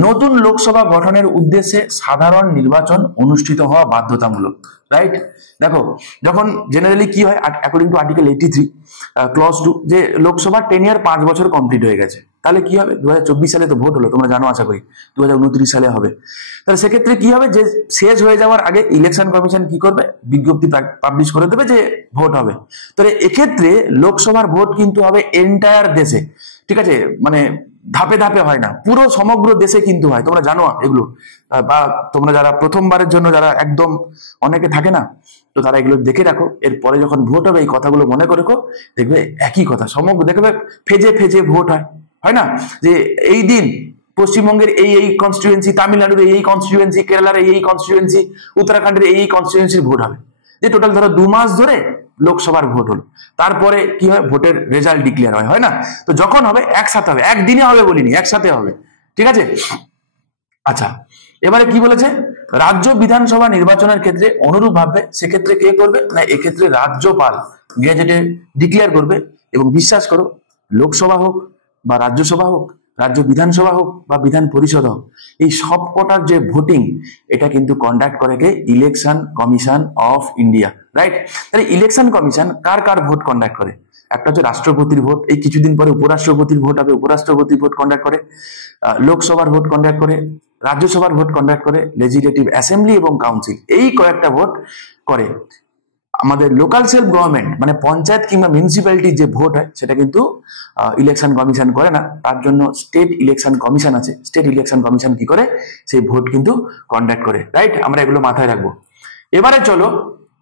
নতুন লোকসভা গঠনের উদ্দেশ্যে সাধারণ নির্বাচন অনুষ্ঠিত হওয়া বাধ্যতামূলক, রাইট? দেখো, যখন জেনারেলি কি হয়, অ্যাকর্ডিং টু আর্টিকেল 83 ক্লজ 2, যে লোকসভার টেনিয়ার 5 বছর কমপ্লিট হয়ে গেছে, তাহলে কি হবে? 2024 সালে তো ভোট হলো, তোমরা জানো আশা করি 2029 সালে হবে। তাহলে সেক্ষেত্রে কি হবে? যে শেষ হয়ে যাওয়ার আগে ইলেকশন কমিশন কি করবে? বিজ্ঞপ্তি পাবলিশ করে দেবে যে ভোট হবে। তাহলে এক্ষেত্রে লোকসভার ভোট কিন্তু হবে এন্টায়ার দেশে, ঠিক আছে? মানে ধাপে ধাপে হয় না, পুরো সমগ্র দেশে কিন্তু হয়, তোমরা জানো এগুলো। বা তোমরা যারা প্রথমবারের জন্য যারা একদম অনেকে থাকে না, তো তারা এগুলো দেখে রাখো, এরপরে যখন ভোট হবে এই কথাগুলো মনে করে রেখো, দেখবে একই কথা সমগ্র, দেখবে ফেজে ফেজে ভোট হয় না? যে এই দিন পশ্চিমবঙ্গের এই কনস্টিটুয়েন্সি, তামিলনাড়ুর এই কনস্টিটুয়েন্সি, কেরালার এই কনস্টিটুয়েন্সি, উত্তরাখণ্ডের এই কনস্টিটুয়েন্সির ভোট হবে। যে টোটাল ধরো 2 মাস ধরে লোকসভার ভোট হলো, তারপরে কি হয়? ভোটের রেজাল্ট ডিক্লেয়ার হয় না? তো যখন হবে একসাথে হবে, একদিনে হবে বলিনি, একসাথে হবে, ঠিক আছে? আচ্ছা, এবারে কি বলেছে? রাজ্য বিধানসভা নির্বাচনের ক্ষেত্রে অনুরূপ ভাবে সেক্ষেত্রে কে করবে না? এক্ষেত্রে রাজ্যপাল গেজেটে ডিক্লেয়ার করবে। এবং বিশ্বাস করো, লোকসভা হোক বা রাজ্যসভা হোক, রাজ্য বিধানসভা হোক বা বিধান পরিষদ হোক, এই সব কটার যে ভোটিং এটা কিন্তু কন্ডাক্ট করে কে? Election commission of India, right? তাহলে ইলেকশন কমিশন কার কার ভোট কন্ডাক্ট করে? একটা হচ্ছে রাষ্ট্রপতির ভোট, এই কিছুদিন পরে উপরাষ্ট্রপতির ভোট হবে, উপরাষ্ট্রপতির ভোট কন্ডাক্ট করে, লোকসভার ভোট কন্ডাক্ট করে, রাজ্যসভার ভোট কন্ডাক্ট করে, লেজিসলেটিভ অ্যাসেম্বলি এবং কাউন্সিল, এই কয়েকটা ভোট করে। আমাদের লোকাল সেলফ গভর্নমেন্ট মানে পঞ্চায়েত কিংবা মিউনিসিপ্যালিটির যে ভোট হয় সেটা কিন্তু ইলেকশন কমিশন করে না, তার জন্য স্টেট ইলেকশন কমিশন আছে। স্টেট ইলেকশন কমিশন কি করে? সেই ভোট কিন্তু কন্ডাক্ট করে, রাইট? আমরা এগুলো মাথায় রাখবো। এবারে চলো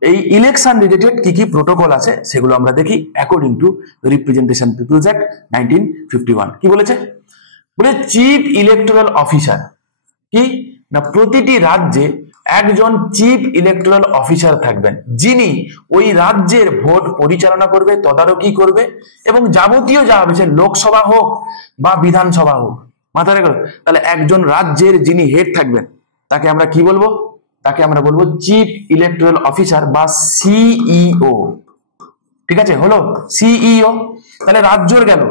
এই ইলেকশন রিলেটেড কি কি প্রোটোকল আছে সেগুলো আমরা দেখি according to representation peoples act 1951। কি বলেছে? বলে চিফ ইলেকটোরাল অফিসার কি না, প্রতিটি রাজ্যে একজন চিফ ইলেকটোরাল অফিসার থাকবেন, যিনি ওই রাজ্যের ভোট পরিচালনা করবে, তদারকি করবে এবং যাবতীয় যা হবে সে লোকসভা হোক বা বিধানসভা হোক, মাথায় রাখো। তাহলে একজন রাজ্যের যিনি হেড থাকবেন তাকে আমরা কি বলবো? তাকে আমরা বলবো চিফ ইলেকটোরাল অফিসার বা সিইও, ঠিক আছে? হলো সিইও। তাহলে রাজ্যর গেল।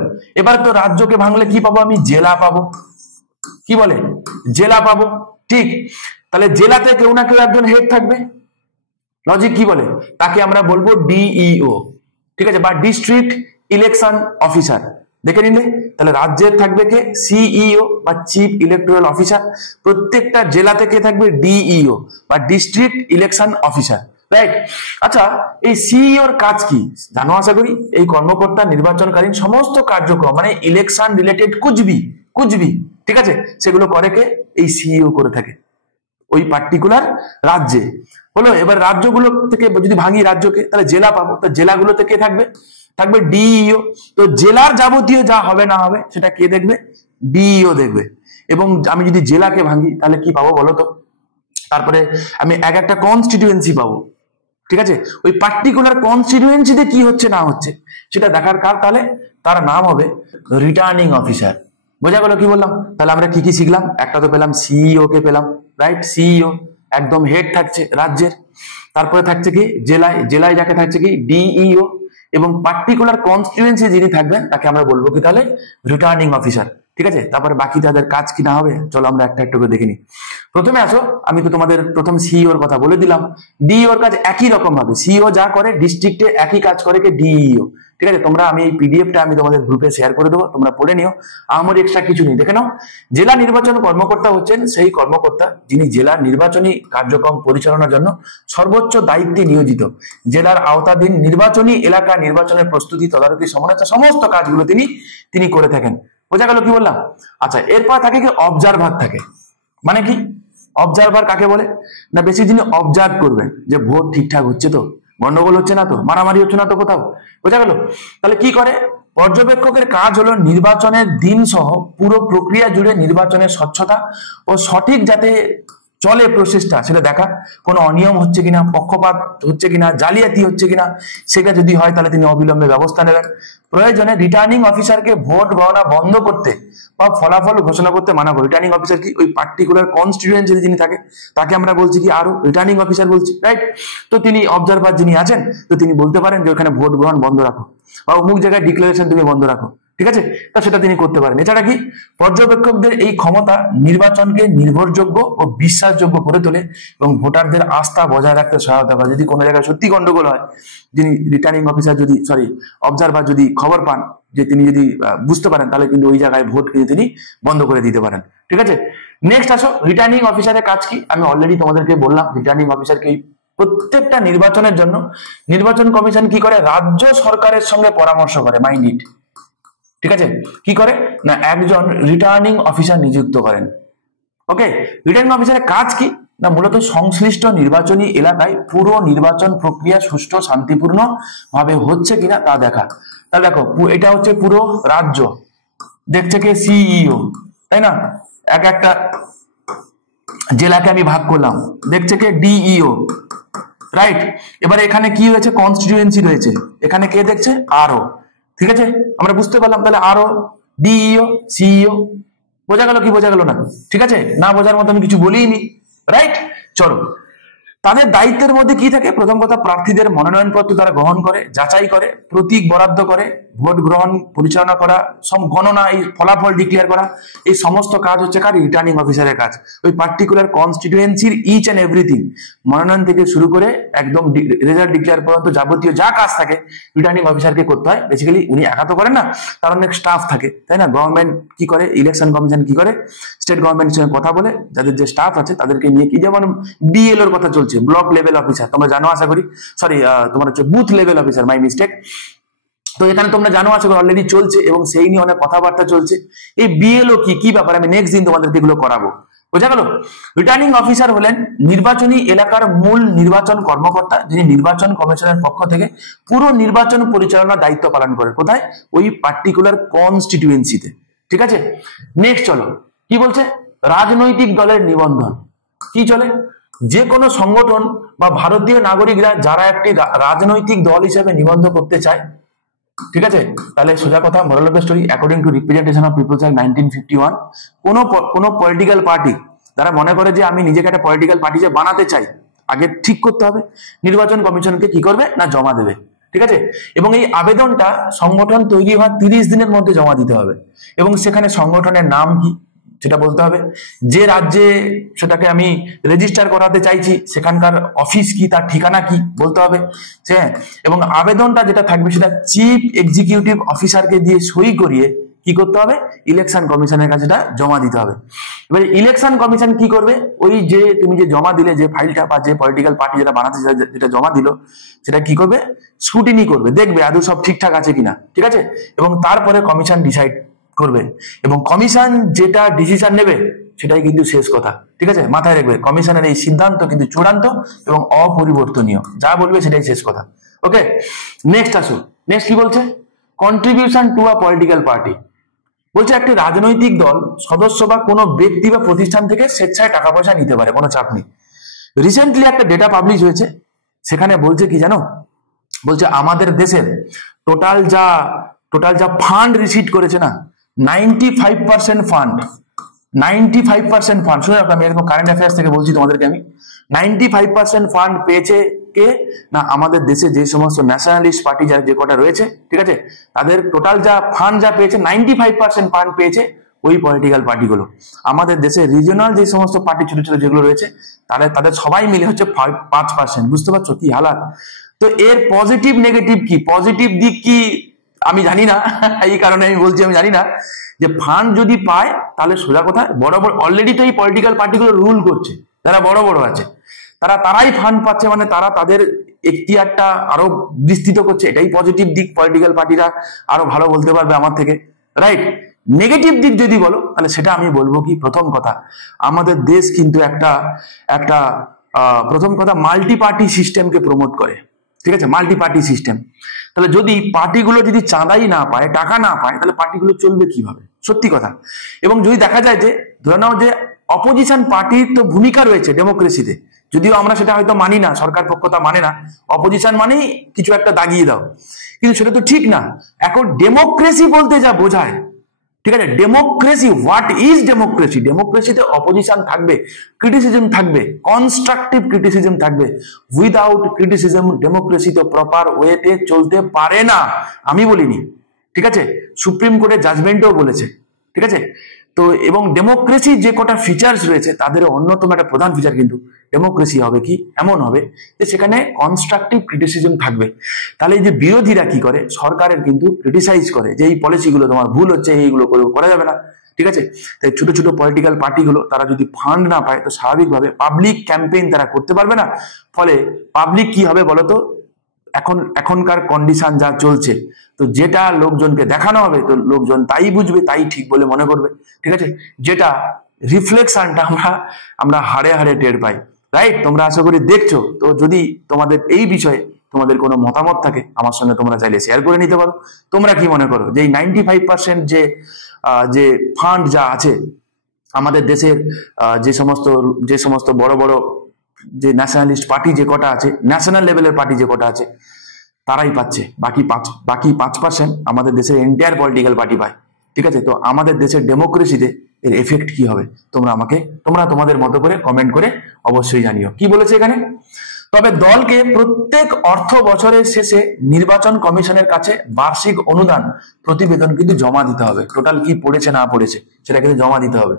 এবার তো রাজ্যকে ভাঙলে কি পাবো? আমি জেলা পাবো। কি বলে? জেলা পাবো, ঠিক? তাহলে জেলাতে কেউ না কেউ একজন হেড থাকবে, লজিক কি বলে? তাকে আমরা বলবো ডিইও, ঠিক আছে? বা ডিস্ট্রিক্ট ইলেকশন অফিসার, দেখে নিলে। তাহলে রাজ্যের থাকবে কে? সিইও বা চিফ ইলেকটোরাল অফিসার। প্রত্যেকটা জেলাতে কে থাকবে? ডিইও বা ডিস্ট্রিক্ট ইলেকশন অফিসার, রাইট? আচ্ছা, এই সিইওর কাজ কি জানো আশা করি? এই কর্মকর্তা নির্বাচনকালীন সমস্ত কার্যক্রম মানে ইলেকশন রিলেটেড কুচবি, ঠিক আছে, সেগুলো করে কে? এই সিইও করে থাকে। ওই পার্টিকুলার রাজ্যে। হলো, এবার রাজ্যগুলো থেকে যদি ভাঙি রাজ্যকে, তাহলে জেলা পাবো। তো জেলাগুলোতে কে থাকবে? থাকবে ডিইও। তো জেলার যাবতীয় যা হবে না হবে সেটা কে দেখবে? ডিইও দেখবে। এবং আমি যদি জেলাকে ভাঙি তাহলে কি পাবো বলো তো? তারপরে আমি এক একটা কনস্টিটিউয়েন্সি পাবো। ঠিক আছে, ওই পার্টিকুলার কনস্টিটিউয়েন্সিতে কি হচ্ছে না হচ্ছে সেটা দেখার কার, তাহলে তার নাম হবে রিটার্নিং অফিসার। বোঝা গেল কি বললাম? তাহলে আমরা কি কি শিখলাম? একটা তো পেলাম সিইও কে পেলাম, রাইট? সিইও একদম হেড থাকছে রাজ্যের। তারপরে থাকছে কি জেলায়, জেলায় যাকে থাকছে কি ডিইও। এবং পার্টিকুলার কনস্টিটিউয়েন্সি যিনি থাকবেন তাকে আমরা বলবো কি তাহলে রিটার্নিং অফিসার। ঠিক আছে, তারপরে বাকি তাদের কাজ কি না হবে চলো আমরা একটা একটু করে দেখে নিই। প্রথমে আসো, আমি তো তোমাদের প্রথম সিইওর কথা বলে দিলাম। ডিইওর কাজ একই রকম ভাবে, সিইও যা করে ডিস্ট্রিক্টে একই কাজ করে কি ডিইও। ঠিক আছে, তোমরা আমি এই পিডিএফটা আমি তোমাদের গ্রুপে শেয়ার করে দেবো, তোমরা পড়ে নিও। আমার এক্সট্রা কিছু নেই, দেখে নাও। জেলা নির্বাচন কর্মকর্তা হচ্ছেন সেই কর্মকর্তা যিনি জেলার নির্বাচনী কার্যক্রম পরিচালনার জন্য সর্বোচ্চ দায়িত্বে নিয়োজিত। জেলার আওতাধীন নির্বাচনী এলাকা নির্বাচনের প্রস্তুতি, তদারকি, সমন্বয় সমস্ত কাজগুলো তিনি করে থাকেন। বোঝা গেল কি বললাম? আচ্ছা, এরপর থাকে কি অবজারভার থাকে। মানে কি অবজারভার কাকে বলে? না বেশি যিনি অবজার্ভ করবেন যে ভোট ঠিকঠাক হচ্ছে তো, গন্ডগোল হচ্ছে না তো, মারামারি হচ্ছে না তো কোথাও। বোঝা গেল? তাহলে কি করে? পর্যবেক্ষকের কাজ হলো নির্বাচনের দিন সহ পুরো প্রক্রিয়া জুড়ে নির্বাচনের স্বচ্ছতা ও সঠিক যাতে চলে প্রসেসটা সেটা দেখা, কোনো অনিয়ম হচ্ছে কিনা, পক্ষপাত হচ্ছে কিনা, জালিয়াতি হচ্ছে কিনা, সেটা যদি হয় তাহলে তিনি অবিলম্বে ব্যবস্থা নেবেন। প্রয়োজনে রিটার্নিং অফিসারকে ভোট গণনা বন্ধ করতে বা ফলাফল ঘোষণা করতে মানা করে। রিটার্নিং অফিসার কি ওই পার্টিকুলার কনস্টিটিউয়েন্সি যিনি থাকে তাকে আমরা বলছি কি আরো রিটার্নিং অফিসার বলছি, রাইট? তো তিনি অবজারভার যিনি আছেন, তো তিনি বলতে পারেন যে ওখানে ভোট গ্রহণ বন্ধ রাখো বা অমুক জায়গায় ডিক্লারেশন তুমি বন্ধ রাখো। ঠিক আছে, তা সেটা তিনি করতে পারেন। এছাড়া কি পর্যবেক্ষকদের এই ক্ষমতা নির্বাচনকে নির্ভরযোগ্য ও বিশ্বাসযোগ্য করে তোলে এবং ভোটারদের আস্থা বজায় রাখতে সহায়তা করে। যদি কোনো জায়গায় সত্যি গন্ডগোল হয়, যিনি রিটার্নিং অফিসার যদি অবজারভার যদি খবর পান, যে তিনি যদি বুঝতে পারেন, তাহলে কিন্তু ওই জায়গায় ভোট কিন্তু তিনি বন্ধ করে দিতে পারেন। ঠিক আছে, নেক্সট আসো, রিটার্নিং অফিসারের কাজ কি? আমি অলরেডি তোমাদেরকে বললাম রিটার্নিং অফিসারকে প্রত্যেকটা নির্বাচনের জন্য নির্বাচন কমিশন কি করে? রাজ্য সরকারের সঙ্গে পরামর্শ করে, মাইন্ড ইট। ঠিক আছে, কি করে না একজন রিটার্নিং অফিসার নিযুক্ত করেন। ওকে, রিটার্নিং অফিসারের কাজ কি না মূলত সংশ্লিষ্ট নির্বাচনী এলাকায় পুরো নির্বাচন প্রক্রিয়া সুষ্ঠু শান্তিপূর্ণ ভাবে হচ্ছে কিনা তা দেখা। তাহলে দেখো, এটা হচ্ছে পুরো রাজ্য, দেখছে কে? সিইও, তাই না? এক একটা জেলাকে আমি ভাগ করলাম, দেখছে কে? DEO, right? এবারে এখানে কি হয়েছে? কনস্টিটিউয়েন্সি রয়েছে, এখানে কে দেখছে? আরও। ঠিক আছে, আমরা বুঝতে পারলাম তাহলে আরও, ডিইও, সিইও। বোঝা গেল কি বোঝা গেল না? ঠিক আছে, না বোঝার মতো আমি কিছু বলিনি, রাইট? চলো, তাদের দায়িত্বের মধ্যে কি থাকে? প্রথম কথা, প্রার্থীদের মনোনয়নপত্র তারা গ্রহণ করে, যাচাই করে, প্রতীক বরাদ্দ করে, ভোট গ্রহণ পরিচালনা করা, সব গণনা, এই ফলাফল ডিক্লেয়ার করা, এই সমস্ত কাজ হচ্ছে কার? রিটার্নিং অফিসারের কাজ। ওই পার্টিকুলার কনস্টিটিউয়েন্সির ইচ অ্যান্ড এভরিথিং, মনোনয়ন থেকে শুরু করে একদম রেজাল্ট ডিক্লেয়ার পর্যন্ত যাবতীয় যা কাজ থাকে রিটার্নিং অফিসারকে করতে হয়। বেসিক্যালি উনি একা তো করেন না, তার অনেক স্টাফ থাকে, তাই না? গভর্নমেন্ট কি করে? ইলেকশন কমিশন কি করে? স্টেট গভর্নমেন্টের সঙ্গে কথা বলে যাদের যে স্টাফ আছে তাদেরকে নিয়ে, কি যেমন বিএলওর কথা চলছে, ব্লক লেভেল অফিসার, তোমরা জানো আশা করি, সরি তোমার হচ্ছে booth level officer, my mistake. তো এখানে তোমরা জানো আশা করি অলরেডি চলছে এবং সেই নিয়ে অনেক কথাবার্তা চলছে। এই বিএলও কি ব্যাপার আমি নেক্সট দিন তোমাদেরকে এগুলো করাবো। বোঝা গেল? রিটার্নিং অফিসার হলেন নির্বাচনী এলাকার মূল নির্বাচন কর্মকর্তা, যিনি নির্বাচন কমিশনের পক্ষ থেকে পুরো নির্বাচন পরিচালনার দায়িত্ব পালন করে। কোথায়? ওই পার্টিকুলার কনস্টিটিউয়েন্সিতে। ঠিক আছে, নেক্সট চলো, কি বলছে? রাজনৈতিক দলের নিবন্ধন। কি চলে? যে কোনো সংগঠন বা ভারতীয় নাগরিকরা যারা একটি রাজনৈতিক দল হিসেবে নিবন্ধ করতে চায়, ঠিক আছে, তাহলে সোজা কথা, moral of the story, according to representation of people's act 1951, কোনো পলিটিক্যাল পার্টি যারা মনে করে যে আমি নিজেকে একটা পলিটিক্যাল পার্টি যে বানাতে চাই, আগে ঠিক করতে হবে নির্বাচন কমিশনকে কি করবে না জমা দেবে। ঠিক আছে, এবং এই আবেদনটা সংগঠন তৈরি হওয়ার 30 দিনের মধ্যে জমা দিতে হবে এবং সেখানে সংগঠনের নাম কি সেটা বলতে হবে, যে রাজ্যে সেটাকে আমি রেজিস্টার করাতে চাইছি সেখানকার অফিস কি, তার ঠিকানা কি বলতে হবে। হ্যাঁ, এবং আবেদনটা যেটা থাকবে সেটা চিফ এক্সিকিউটিভ অফিসারকে দিয়ে সই করিয়ে কি করতে হবে? ইলেকশন কমিশনের কাছে জমা দিতে হবে। এবার ইলেকশন কমিশন কি করবে? ওই যে তুমি যে জমা দিলে যে ফাইলটা বা যে পলিটিক্যাল পার্টি যেটা বানাতে যেটা জমা দিল সেটা কি করবে? স্ক্রুটিনি করবে, দেখবে আদৌ সব ঠিকঠাক আছে কিনা। ঠিক আছে, এবং তারপরে কমিশন ডিসাইড করবে এবং কমিশন যেটা ডিসিশন নেবে সেটাই কিন্তু শেষ কথা। ঠিক আছে, মাথায় রাখবে কমিশনের এই সিদ্ধান্ত কিন্তু চূড়ান্ত এবং অপরিবর্তনীয়, যা বলবে সেটাই শেষ কথা। ওকে, নেক্সট আসো। নেক্সট কি বলছে? Contribution to a political party. বলছে একটি রাজনৈতিক দল সদস্য বা কোনো ব্যক্তি বা প্রতিষ্ঠান থেকে স্বেচ্ছায় টাকা পয়সা নিতে পারে, কোনো চাপ নেই। রিসেন্টলি একটা ডেটা পাবলিশ হয়েছে, সেখানে বলছে কি জানো? বলছে আমাদের দেশের টোটাল যা ফান্ড রিসিভ করেছে না, 95% ফান্ড, 95% ফান্ড, শুনে রাখো আমি এরকম কারেন্ট অ্যাফেয়ার্স থেকে বলছি তোমাদেরকে, আমি 95% ফান্ড পেয়েছে কে না, আমাদের দেশে যে সমস্ত ন্যাশনালিস্ট পার্টি যে কটা রয়েছে, ঠিক আছে, তাদের টোটাল ফান্ড পেয়েছে, 95% ফান্ড পেয়েছে ওই পলিটিক্যাল পার্টিগুলো। আমাদের দেশে রিজিওনাল যে সমস্ত পার্টি ছোট ছোট যেগুলো রয়েছে, তাদের সবাই মিলে হচ্ছে 5%। বুঝতে পারছো কি হালাত? তো এর পজিটিভ নেগেটিভ কি, পজিটিভ দিক কি আমি জানি না, এই কারণে আমি বলছি আমি জানি না, যে ফান্ড যদি পায় তাহলে সোজা কথা বড় বড় অলরেডি তো এই পলিটিক্যাল পার্টিগুলো রুল করছে, যারা বড় বড় আছে তারাই ফান্ড পাচ্ছে, মানে তারা তাদের এখতিয়ারটা আরো বিস্তৃত করছে, এটাই পজিটিভ দিক। পলিটিক্যাল পার্টিরা আরো ভালো বলতে পারবে আমার থেকে, রাইট? নেগেটিভ দিক যদি বলো তাহলে সেটা আমি বলবো কি, প্রথম কথা আমাদের দেশ কিন্তু একটা প্রথম কথা মাল্টি পার্টি সিস্টেমকে প্রমোট করে, ঠিক আছে, মাল্টি পার্টি সিস্টেম। তাহলে যদি পার্টিগুলো যদি চাঁদাই না পায়, টাকা না পায়, তাহলে পার্টিগুলো চলবে কিভাবে? সত্যি কথা। এবং যদি দেখা যায় যে ধরে নাও যে অপোজিশন পার্টির তো ভূমিকা রয়েছে ডেমোক্রেসিতে, যদিও আমরা সেটা হয়তো মানি না, সরকার পক্ষ তা মানে না, অপোজিশন মানেই কিছু একটা দাগিয়ে দাও, কিন্তু সেটা তো ঠিক না। এখন ডেমোক্রেসি বলতে যা বোঝায়, ঠিক আছে, ডেমোক্রেসি, হোয়াট ইজ ডেমোক্রেসি? ডেমোক্রেসিতে অপোজিশন থাকবে, ক্রিটিসিজম থাকবে, কনস্ট্রাকটিভ ক্রিটিসিজম থাকবে। উইদাউট ক্রিটিসিজম ডেমোক্রেসি তো প্রপার ওয়েতে চলতে পারে না, আমি বলিনি, ঠিক আছে, সুপ্রিম কোর্টের জাজমেন্টও বলেছে, ঠিক আছে। তো এবং ডেমোক্রেসি যে কটা ফিচার্স রয়েছে তাদের অন্যতম একটা প্রধান ফিচার কিন্তু ডেমোক্রেসি হবে কি, এমন হবে যে সেখানে কনস্ট্রাকটিভ ক্রিটিসিজম থাকবে। তাহলে এই যে বিরোধীরা কি করে, সরকারের কিন্তু ক্রিটিসাইজ করে যে এই পলিসিগুলো তোমার ভুল হচ্ছে, এইগুলো করা যাবে না, ঠিক আছে। তাই ছোট ছোট পলিটিক্যাল পার্টিগুলো তারা যদি ফান্ড না পায় তো স্বাভাবিকভাবে পাবলিক ক্যাম্পেইন তারা করতে পারবে না। ফলে পাবলিক কি হবে বলতো, এখনকার কন্ডিশন যা চলছে, তো যেটা লোকজনকে দেখানো হবে তো লোকজন তাই বুঝবে, তাই ঠিক বলে মনে করবে, ঠিক আছে, যেটা রিফ্লেকশনটা আমরা হাড়ে হাড়ে টের পাই, রাইট? তোমরা আশা করি দেখছো। তো যদি তোমাদের এই বিষয়ে তোমাদের কোনো মতামত থাকে আমার সঙ্গে তোমরা চাইলে শেয়ার করে নিতে পারো। তোমরা কি মনে করো যে এই 95% যে ফান্ড যা আছে আমাদের দেশের, যে সমস্ত বড় বড় যে ন্যাশনালিস্ট পার্টি যে কটা আছে, ন্যাশনাল লেভেলের পার্টি যে কটা আছে, তারাই পাচ্ছে, বাকি 5% আমাদের দেশের এন্টায়ার পলিটিক্যাল পার্টি পায়, ঠিক আছে। তো আমাদের দেশের ডেমোক্রেসিতে এর এফেক্ট কি হবে তোমরা তোমাদের মতো করে কমেন্ট করে অবশ্যই জানিও। কি বলেছে এখানে? তবে দলকে প্রত্যেক অর্থ বছরের শেষে নির্বাচন কমিশনের কাছে বার্ষিক অনুদান প্রতিবেদন কিন্তু জমা দিতে হবে, টোটাল কি পড়েছে না পড়েছে সেটা কিন্তু জমা দিতে হবে।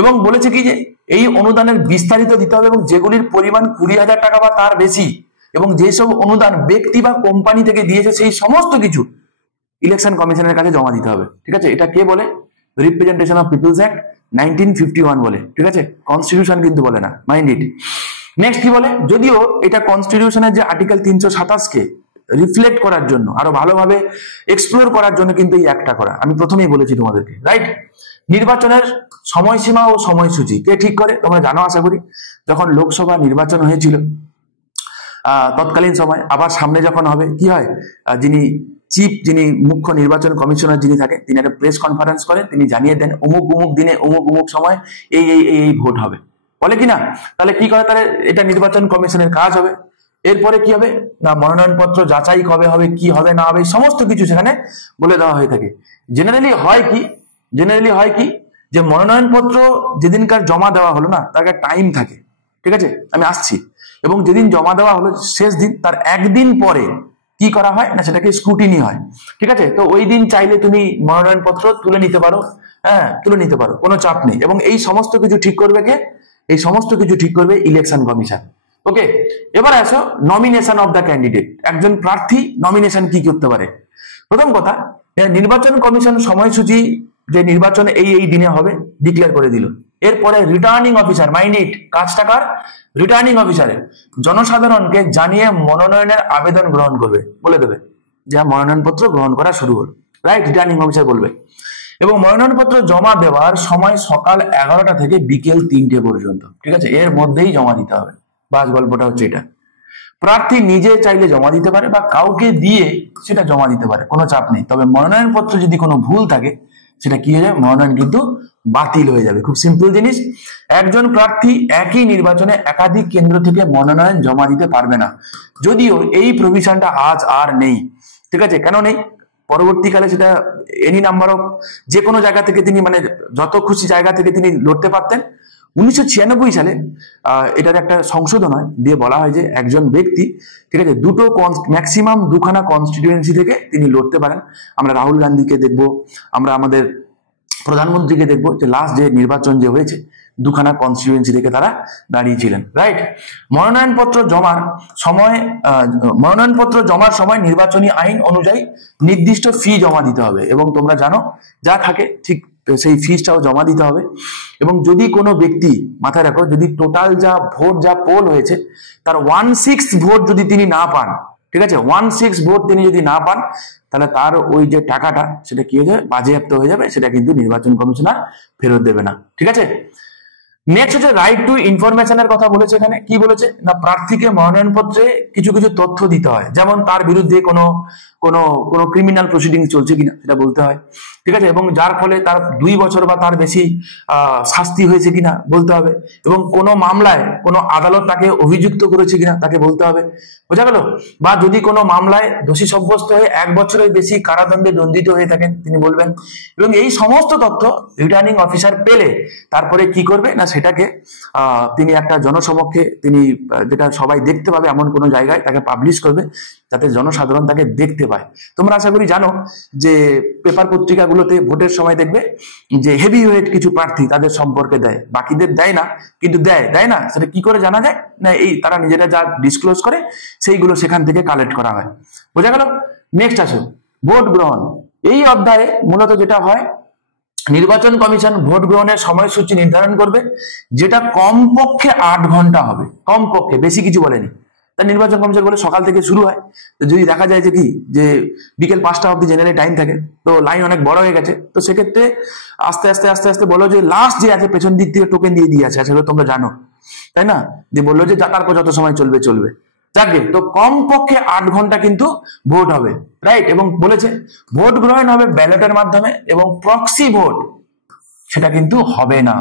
এবং বলেছে কি যে এই অনুদানের বিস্তারিত দিতে হবে, এবং যেগুলির পরিমাণ 20,000 টাকা বা তার বেশি, এবং যেসব অনুদান ব্যক্তি বা কোম্পানি থেকে দিয়েছে সেই সমস্ত কিছু ইলেকশন কমিশনের কাছে জমা দিতে হবে, ঠিক আছে। এটা কে বলে? রিপ্রেজেন্টেশন অফ পিপলস অ্যাক্ট 1951 বলে, ঠিক আছে, কনস্টিটিউশন কিন্তু বলে না, মাইন্ড ইট। নেক্সট কি বলে? যদিও এটা কনস্টিটিউশনের যে আর্টিকেল 327 কে রিফ্লেক্ট করার জন্য, আরো ভালোভাবে এক্সপ্লোর করার জন্য কিন্তু এই অ্যাক্টটা করা, আমি প্রথমেই বলেছি তোমাদেরকে, রাইট? নির্বাচনের সময়সীমা ও সময়সূচি কে ঠিক করে? তোমরা জানো আশা করি, যখন লোকসভা নির্বাচন হয়েছিল তৎকালীন সময়, আবার সামনে যখন হবে কি হয়, যিনি মুখ্য নির্বাচন কমিশনার যিনি থাকে, তিনি একটা প্রেস কনফারেন্স করেন, তিনি জানিয়ে দেন অমুক অমুক দিনে অমুক অমুক সময় এই ভোট হবে, বলে কিনা? তাহলে কি করে? তাহলে এটা নির্বাচন কমিশনের কাজ হবে। এরপরে কি হবে না, মনোনয়নপত্র যাচাই কবে হবে, কি হবে না হবে, সমস্ত কিছু সেখানে বলে দেওয়া হয়ে থাকে। জেনারেলি হয় কি যে মনোনয়নপত্র যেদিনকার জমা দেওয়া হলো না, তার একটা টাইম থাকে, ঠিক আছে, আমি আসছি, এবং যেদিন জমা দেওয়া হলো শেষ দিন, তার একদিন পরে কি করা হয় না, সেটাকে স্ক্রুটিনি হয়, ঠিক আছে। তো ওই দিন চাইলে তুমি মনোনয়নপত্র তুলে নিতে পারো, কোনো চাপ নেই। এবং এই সমস্ত কিছু ঠিক করবে কে? এই সমস্ত কিছু ঠিক করবে ইলেকশন কমিশন। ওকে, এবার আসো নমিনেশন অফ দ্য ক্যান্ডিডেট। একজন প্রার্থী নমিনেশন কি করতে পারে? প্রথম কথা, নির্বাচন কমিশন সময়সূচি যে নির্বাচন এই দিনে হবে ডিক্লেয়ার করে দিল। এরপরে রিটার্নিং অফিসার, মাইন্ড ইট, কাজটা কার? রিটার্নিং অফিসারের, জনসাধারণকে জানিয়ে মনোনয়নের আবেদন গ্রহণ করবে, বলে দেবে যে মনোনয়নপত্র গ্রহণ করা শুরু হল, রাইট? রিটার্নিং অফিসার বলবে। এবং মনোনয়নপত্র জমা দেওয়ার সময় সকাল 11টা থেকে বিকেল 3টে পর্যন্ত, ঠিক আছে, এর মধ্যেই জমা দিতে হবে। বাস গল্পটা হচ্ছে এটা। প্রার্থী নিজে চাইলে জমা দিতে পারে বা কাউকে দিয়ে সেটা জমা দিতে পারে, কোনো চাপ নেই। তবে মনোনয়নপত্র যদি কোনো ভুল থাকে সেটা কি হয়ে যাবে, মনোনয়ন কিন্তু বাতিল হয়ে যাবে। খুব সিম্পল জিনিস। একজন প্রার্থী একই নির্বাচনে একাধিক কেন্দ্র থেকে মনোনয়ন জমা দিতে পারবে না, যদিও এই প্রভিশনটা আজ আর নেই, ঠিক আছে। কেন নেই? পরবর্তীকালে সেটা এনি নাম্বার অফ যে কোনো জায়গা থেকে তিনি, মানে যত খুশি জায়গা থেকে তিনি লড়তে পারতেন। 1996 সালে এটার একটা সংশোধন হয়, দিয়ে বলা হয় যে একজন ব্যক্তি, ঠিক আছে, ম্যাক্সিমাম দুখানা কনস্টিটিউয়েন্সি থেকে তিনি লড়তে পারেন। আমরা রাহুল গান্ধীকে দেখবো, আমরা আমাদের প্রধানমন্ত্রীকে দেখবো যে লাস্ট যে নির্বাচন যে হয়েছে দুখানা কনস্টিটিউয়েন্সি থেকে তারা দাঁড়িয়েছিলেন, রাইট। মনোনয়নপত্র জমার সময় নির্বাচনী আইন অনুযায়ী নির্দিষ্ট ফি জমা দিতে হবে, এবং তোমরা জানো যা থাকে ঠিক সেই ফিসটাও জমা দিতে হবে। এবং যদি কোনো ব্যক্তি, মাথায় রাখো, যদি টোটাল যা পোল হয়েছে তার 1/6 ভোট যদি তিনি না পান, ঠিক আছে, 1/6 ভোট তিনি যদি না পান, তাহলে তার ওই যে টাকাটা সেটা কি হয়ে যাবে, বাজেয়াপ্ত হয়ে যাবে, সেটা কিন্তু নির্বাচন কমিশনার ফেরত দেবে না, ঠিক আছে। নেক্সট হচ্ছে রাইট টু ইনফরমেশনের কথা বলেছে। এখানে কি বলেছে না, প্রার্থীকে মনোনয়নপত্রে কিছু কিছু তথ্য দিতে হয়, যেমন তার বিরুদ্ধে কোনো কোনো কোনো ক্রিমিনাল প্রসিডিং চলছে কিনা সেটা বলতে হয়, ঠিক আছে, এবং যার ফলে তার 2 বছর বা তার বেশি শাস্তি হয়েছে কিনা বলতে হবে, এবং কোনো মামলায় কোনো আদালত তাকে অভিযুক্ত করেছে কিনা তাকে বলতে হবে, বোঝা গেল। বা যদি কোনো মামলায় দোষী সাব্যস্ত হয়ে 1 বছরের বেশি কারাদণ্ডে দণ্ডিত হয়ে থাকেন তিনি বলবেন। এবং এই সমস্ত তথ্য রিটার্নিং অফিসার পেলে তারপরে কি করবে না, সেটাকে তিনি একটা জনসমক্ষে তিনি, যেটা সবাই দেখতে পাবে এমন কোনো জায়গায় তাকে পাবলিশ করবে, যাতে জনসাধারণ তাকে দেখতে পায়। তোমরা আশা করি জানো যে পেপার পত্রিকাগুলোতে ভোটের সময় দেখবে যে হেভি ওয়েট কিছু প্রার্থী তাদের সম্পর্কে দেয়, বাকিদের দেয় না, কিন্তু দেয় না, সেটা কি করে জানা যায় না, এই তারা নিজেরা যা ডিসক্লোজ করে সেইগুলো সেখান থেকে কালেক্ট করা হয়, বোঝা গেল। নেক্সট আসো ভোট গ্রহণ। এই অধ্যায়ে মূলত যেটা হয়, নির্বাচন কমিশন ভোট গ্রহণের সময়সূচি নির্ধারণ করবে, যেটা কমপক্ষে 8 ঘন্টা হবে, কমপক্ষে, বেশি কিছু বলেনি। তার নির্বাচন কমিশন বলে সকাল থেকে শুরু হয়, যদি দেখা যায় যে কি যে বিকেল 5টা অব্দি জেনারেল টাইম থাকে, তো লাইন অনেক বড় হয়ে গেছে, তো সেক্ষেত্রে আস্তে আস্তে বলো যে লাস্ট যে আছে পেছন দিক থেকে টোকেন দিয়ে আছে, সেগুলো তোমরা জানো, তাই না, যে বললো যে তারপর যত সময় চলবে যাকে, তো কমপক্ষে 8 ঘন্টা কিন্তু ভোট হবে, রাইট। এবং বলেছে ভোট গ্রহণ হবে ব্যালটের মাধ্যমে, এবং প্রক্সি ভোট সেটা কিন্তু হবে না,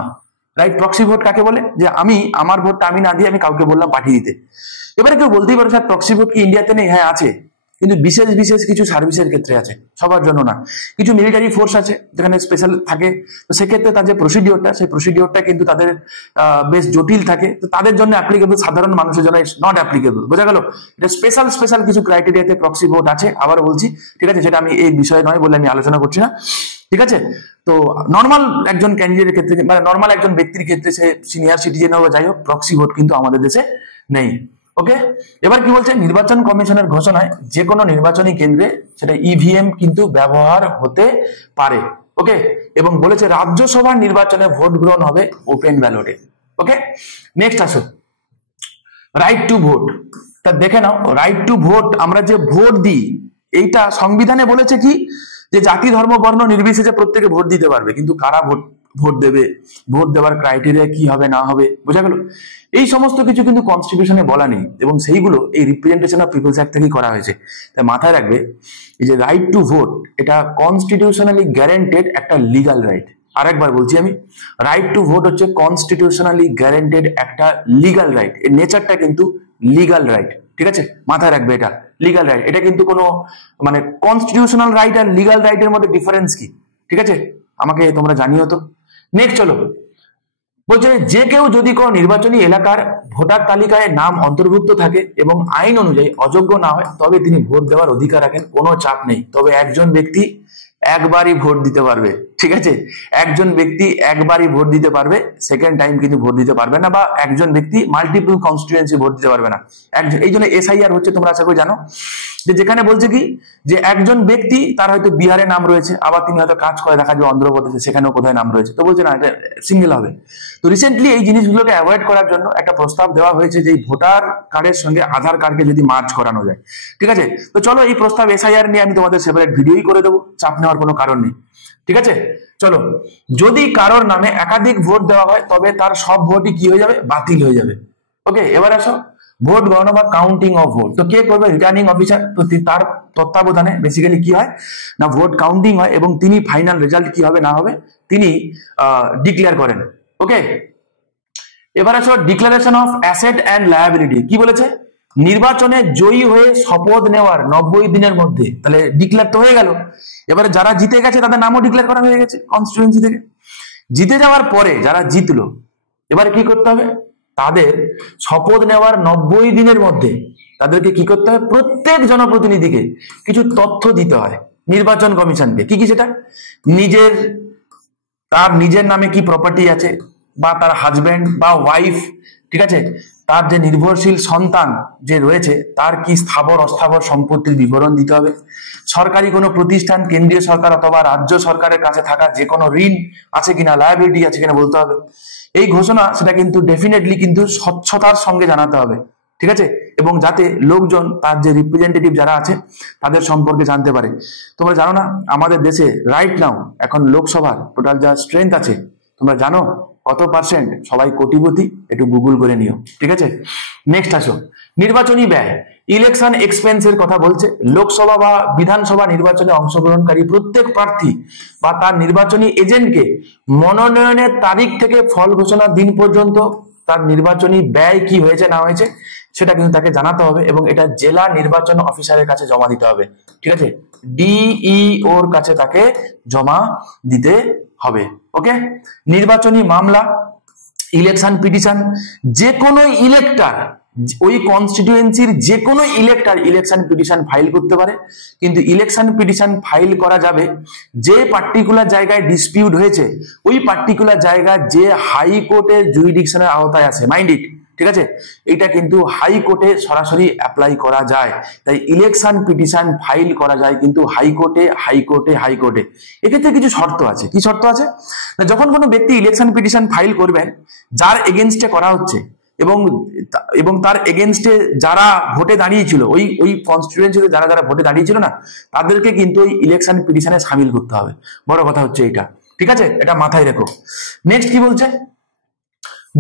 রাইট। প্রক্সি ভোট কাকে বলে, যে আমার ভোটটা আমি না দিয়ে আমি কাউকে বললাম পাঠিয়ে দিতে। এবারে কেউ বলতেই পারে স্যার প্রক্সি ভোট কি ইন্ডিয়াতে নেই? হ্যাঁ আছে, কিন্তু বিশেষ কিছু সার্ভিসের ক্ষেত্রে আছে, সবার জন্য না। কিছু মিলিটারি ফোর্স আছে যেখানে স্পেশাল থাকে, তো সেক্ষেত্রে তার যে প্রসিডিওরটা, সেই প্রসিডিওরটা কিন্তু তাদের বেশ জটিল থাকে, তো তাদের জন্য অ্যাপ্লিকেবল, সাধারণ মানুষের জন্য নট অ্যাপ্লিকেবল, বোঝা গেল। এটা স্পেশাল কিছু ক্রাইটেরিয়াতে প্রক্সি ভোট আছে, আবার বলছি, ঠিক আছে, সেটা আমি এই বিষয় নয় বলে আমি আলোচনা করছি না, ঠিক আছে। তো নর্মাল একজন ক্যান্ডিডেটের ক্ষেত্রে, মানে নর্মাল একজন ব্যক্তির ক্ষেত্রে, সে সিনিয়র সিটিজেন হোক যাই হোক, প্রক্সি ভোট কিন্তু আমাদের দেশে নেই, ওকে। এবার কি বলছে, নির্বাচন কমিশনের ঘোষণায় যে কোনো নির্বাচনী কেন্দ্রে সেটা ইভিএম কিন্তু ব্যবহার হতে পারে, ওকে। এবং বলেছে রাজ্যসভার নির্বাচনে ভোট গ্রহণ হবে ওপেন ব্যালটে, ওকে। নেক্সট আসো রাইট টু ভোট। তা দেখে নাও, রাইট টু ভোট, আমরা যে ভোট দিই, এইটা সংবিধানে বলেছে কি, যে জাতি ধর্ম বর্ণ নির্বিশেষে প্রত্যেকে ভোট দিতে পারবে, কিন্তু কারা ভোট দেবে, ভোট দেওয়ার ক্রাইটেরিয়া কি হবে না হবে, বোঝা গেল। এই সমস্ত কিছু কিন্তু কনস্টিটিউশনে বলা নেই, এবং সেইগুলো এই রিপ্রেজেন্টেশন অফ পিপলস অ্যাক্ট থেকেই করা হয়েছে। তাই মাথায় রাখবে এই যে রাইট টু ভোট, এটা কনস্টিটিউশনালি গ্যারেন্টেড একটা লিগাল রাইট। আরেকবার বলছি আমি, রাইট টু ভোট হচ্ছে কনস্টিটিউশনালি গ্যারেন্টেড একটা লিগাল রাইট, এর নেচারটা কিন্তু লিগাল রাইট, ঠিক আছে, মাথায় রাখবে এটা লিগাল রাইট। এটা কিন্তু কোনো, মানে কনস্টিটিউশনাল রাইট আর লিগাল রাইটের মধ্যে ডিফারেন্স কি, ঠিক আছে, আমাকে তোমরা জানিও তো। নেক্সট চলো, বলছে যে কেউ যদি কোনো নির্বাচনী এলাকার ভোটার তালিকায় নাম অন্তর্ভুক্ত থাকে এবং আইন অনুযায়ী অযোগ্য না হয়, তবে তিনি ভোট দেওয়ার অধিকার রাখেন, কোনো চাপ নেই। তবে একজন ব্যক্তি একবারই ভোট দিতে পারবে, ঠিক আছে, একজন ব্যক্তি একবারই ভোট দিতে পারবে, সেকেন্ড টাইম কিন্তু ভোট দিতে পারবে না, বা একজন ব্যক্তি মাল্টিপল কনস্টিটুয়েন্সি ভোট দিতে পারবে না একজন। এই জন্য এসআইআর হচ্ছে, তোমরা আশা করি জানো যেখানে বলছে কি যে একজন ব্যক্তি তার হয়তো বিহারে নাম রয়েছে, আবার তিনি হয়তো কাজ করে দেখা যাবে অন্ধ্রপ্রদেশে, সেখানেও কোথায় নাম রয়েছে, তো বলছে না এটা সিঙ্গেল হবে। তো রিসেন্টলি এই জিনিসগুলোকে অ্যাভয়েড করার জন্য একটা প্রস্তাব দেওয়া হয়েছে যে ভোটার কার্ডের সঙ্গে আধার কার্ডকে যদি মার্জ করানো যায়। ঠিক আছে, তো চলো এই প্রস্তাব এসআইআর নিয়ে আমি তোমাদের সেপারেট ভিডিওই করে দেবো, চাপ নেওয়ার কোনো কারণ নেই। ঠিক আছে, চলো, যদি কারোর নামে একাধিক ভোট দেওয়া হয় তবে তার সব ভোটই কি হয়ে যাবে, বাতিল হয়ে যাবে। ওকে, এবার আসো ভোট গণনা বা কাউন্টিং অফ ভোট। তো কে করবে, রিটার্নিং অফিসার। তো তার তত্ত্বাবধানে বেসিক্যালি কি হয় না ভোট কাউন্টিং হয় এবং তিনি ফাইনাল রেজাল্ট কি হবে না হবে তিনি ডিক্লেয়ার করেন। ওকে, এবার আসো declaration of asset and liability. কি বলেছে, নির্বাচনে জয়ী হয়ে শপথ নেওয়ার 90 দিনের মধ্যে, তাহলে ডিক্লেয়ার তো হয়ে গেল, এবারে যারা জিতে গেছে তাদের নামও ডিক্লেয়ার করা হয়ে গেছে কনস্টিটিউয়েন্সি থেকে। জিতে যাওয়ার পরে যারা জিতলো এবারে কি করতে হবে, তাদের শপথ নেওয়ার 90 দিনের মধ্যে তাদেরকে কি করতে হবে, প্রত্যেক জনপ্রতিনিধিকে কিছু তথ্য দিতে হয় নির্বাচন কমিশনকে। কি কি সেটা, তার নিজের নামে কি প্রপার্টি আছে, বা তার হাজবেন্ড বা ওয়াইফ, ঠিক আছে, তার যে নির্ভরশীল সন্তান যে রয়েছে তার কি স্থাবর অস্থাবর সম্পত্তির বিবরণ দিতে হবে, সরকারি কোনো প্রতিষ্ঠান, কেন্দ্রীয় সরকার অথবা রাজ্য সরকারের কাছে থাকা যে কোনো ঋণ আছে কিনা, লায়াবিলিটি আছে কিনা বলতে হবে। এই ঘোষণা সেটা কিন্তু ডেফিনেটলি কিন্তু স্বচ্ছতার সঙ্গে জানাতে হবে। ঠিক আছে, এবং যাতে লোকজন তার যে রিপ্রেজেন্টেটিভ যারা আছে তাদের সম্পর্কে জানতে পারে। তোমরা জানো না আমাদের দেশে রাইট নাও এখন লোকসভার টোটাল যা স্ট্রেংথ আছে তোমরা জানো কত পার্সেন্ট, সবাই কোটিপতি, একটু গুগল করে নিও। ঠিক আছে, নেক্সট আসো নির্বাচনী ব্যয়, ইলেকশন এক্সপেন্সের কথা বলছে। লোকসভা বা বিধানসভা নির্বাচনে অংশগ্রহণকারী প্রত্যেক প্রার্থী বা তার নির্বাচনী এজেন্টকে মনোনয়নের তারিখ থেকে ফল ঘোষণার দিন পর্যন্ত তার নির্বাচনী ব্যয় কি হয়েছে না হয়েছে সেটা কিন্তু তাকে জানাতে হবে এবং এটা জেলা নির্বাচন অফিসারের কাছে জমা দিতে হবে। ঠিক আছে, ডিইওর কাছে তাকে জমা দিতে হবে। ওকে, নির্বাচনী মামলা, ইলেকশন পিটিশন, যে কোনো ইলেক্টর ওই কনস্টিটিউয়েন্সির যে কোনো ইলেক্টর ইলেকশন পিটিশন ফাইল করতে পারে, কিন্তু ইলেকশন পিটিশন ফাইল করা যাবে যে পার্টিকুলার জায়গায় ডিসপিউট হয়েছে ওই পার্টিকুলার জায়গা যে হাইকোর্টের জুরিডিকশনের আওতায় আছে। মাইন্ড ইট, ঠিক আছে, এটা কিন্তু হাইকোর্টে সরাসরি অ্যাপ্লাই করা যায়। তাই ইলেকশন পিটিশন ফাইল করা যায় কিন্তু হাইকোর্টে হাইকোর্টে হাইকোর্টে। এক্ষেত্রে কিছু শর্ত আছে। কি শর্ত আছে না, যখন কোনো ব্যক্তি ইলেকশন পিটিশন ফাইল করবেন যার এগেনস্টে করা হচ্ছে এবং তার এগেনস্টে যারা ভোটে দাঁড়িয়েছিল ওই কনস্টিটিউয়েন্সিতে যারা যারা ভোটে দাঁড়িয়েছিল না তাদেরকে কিন্তু ওই ইলেকশন পিটিশনে সামিল করতে হবে। বড় কথা হচ্ছে এটা। ঠিক আছে, এটা মাথায় রেখো। নেক্সট কি বলছে,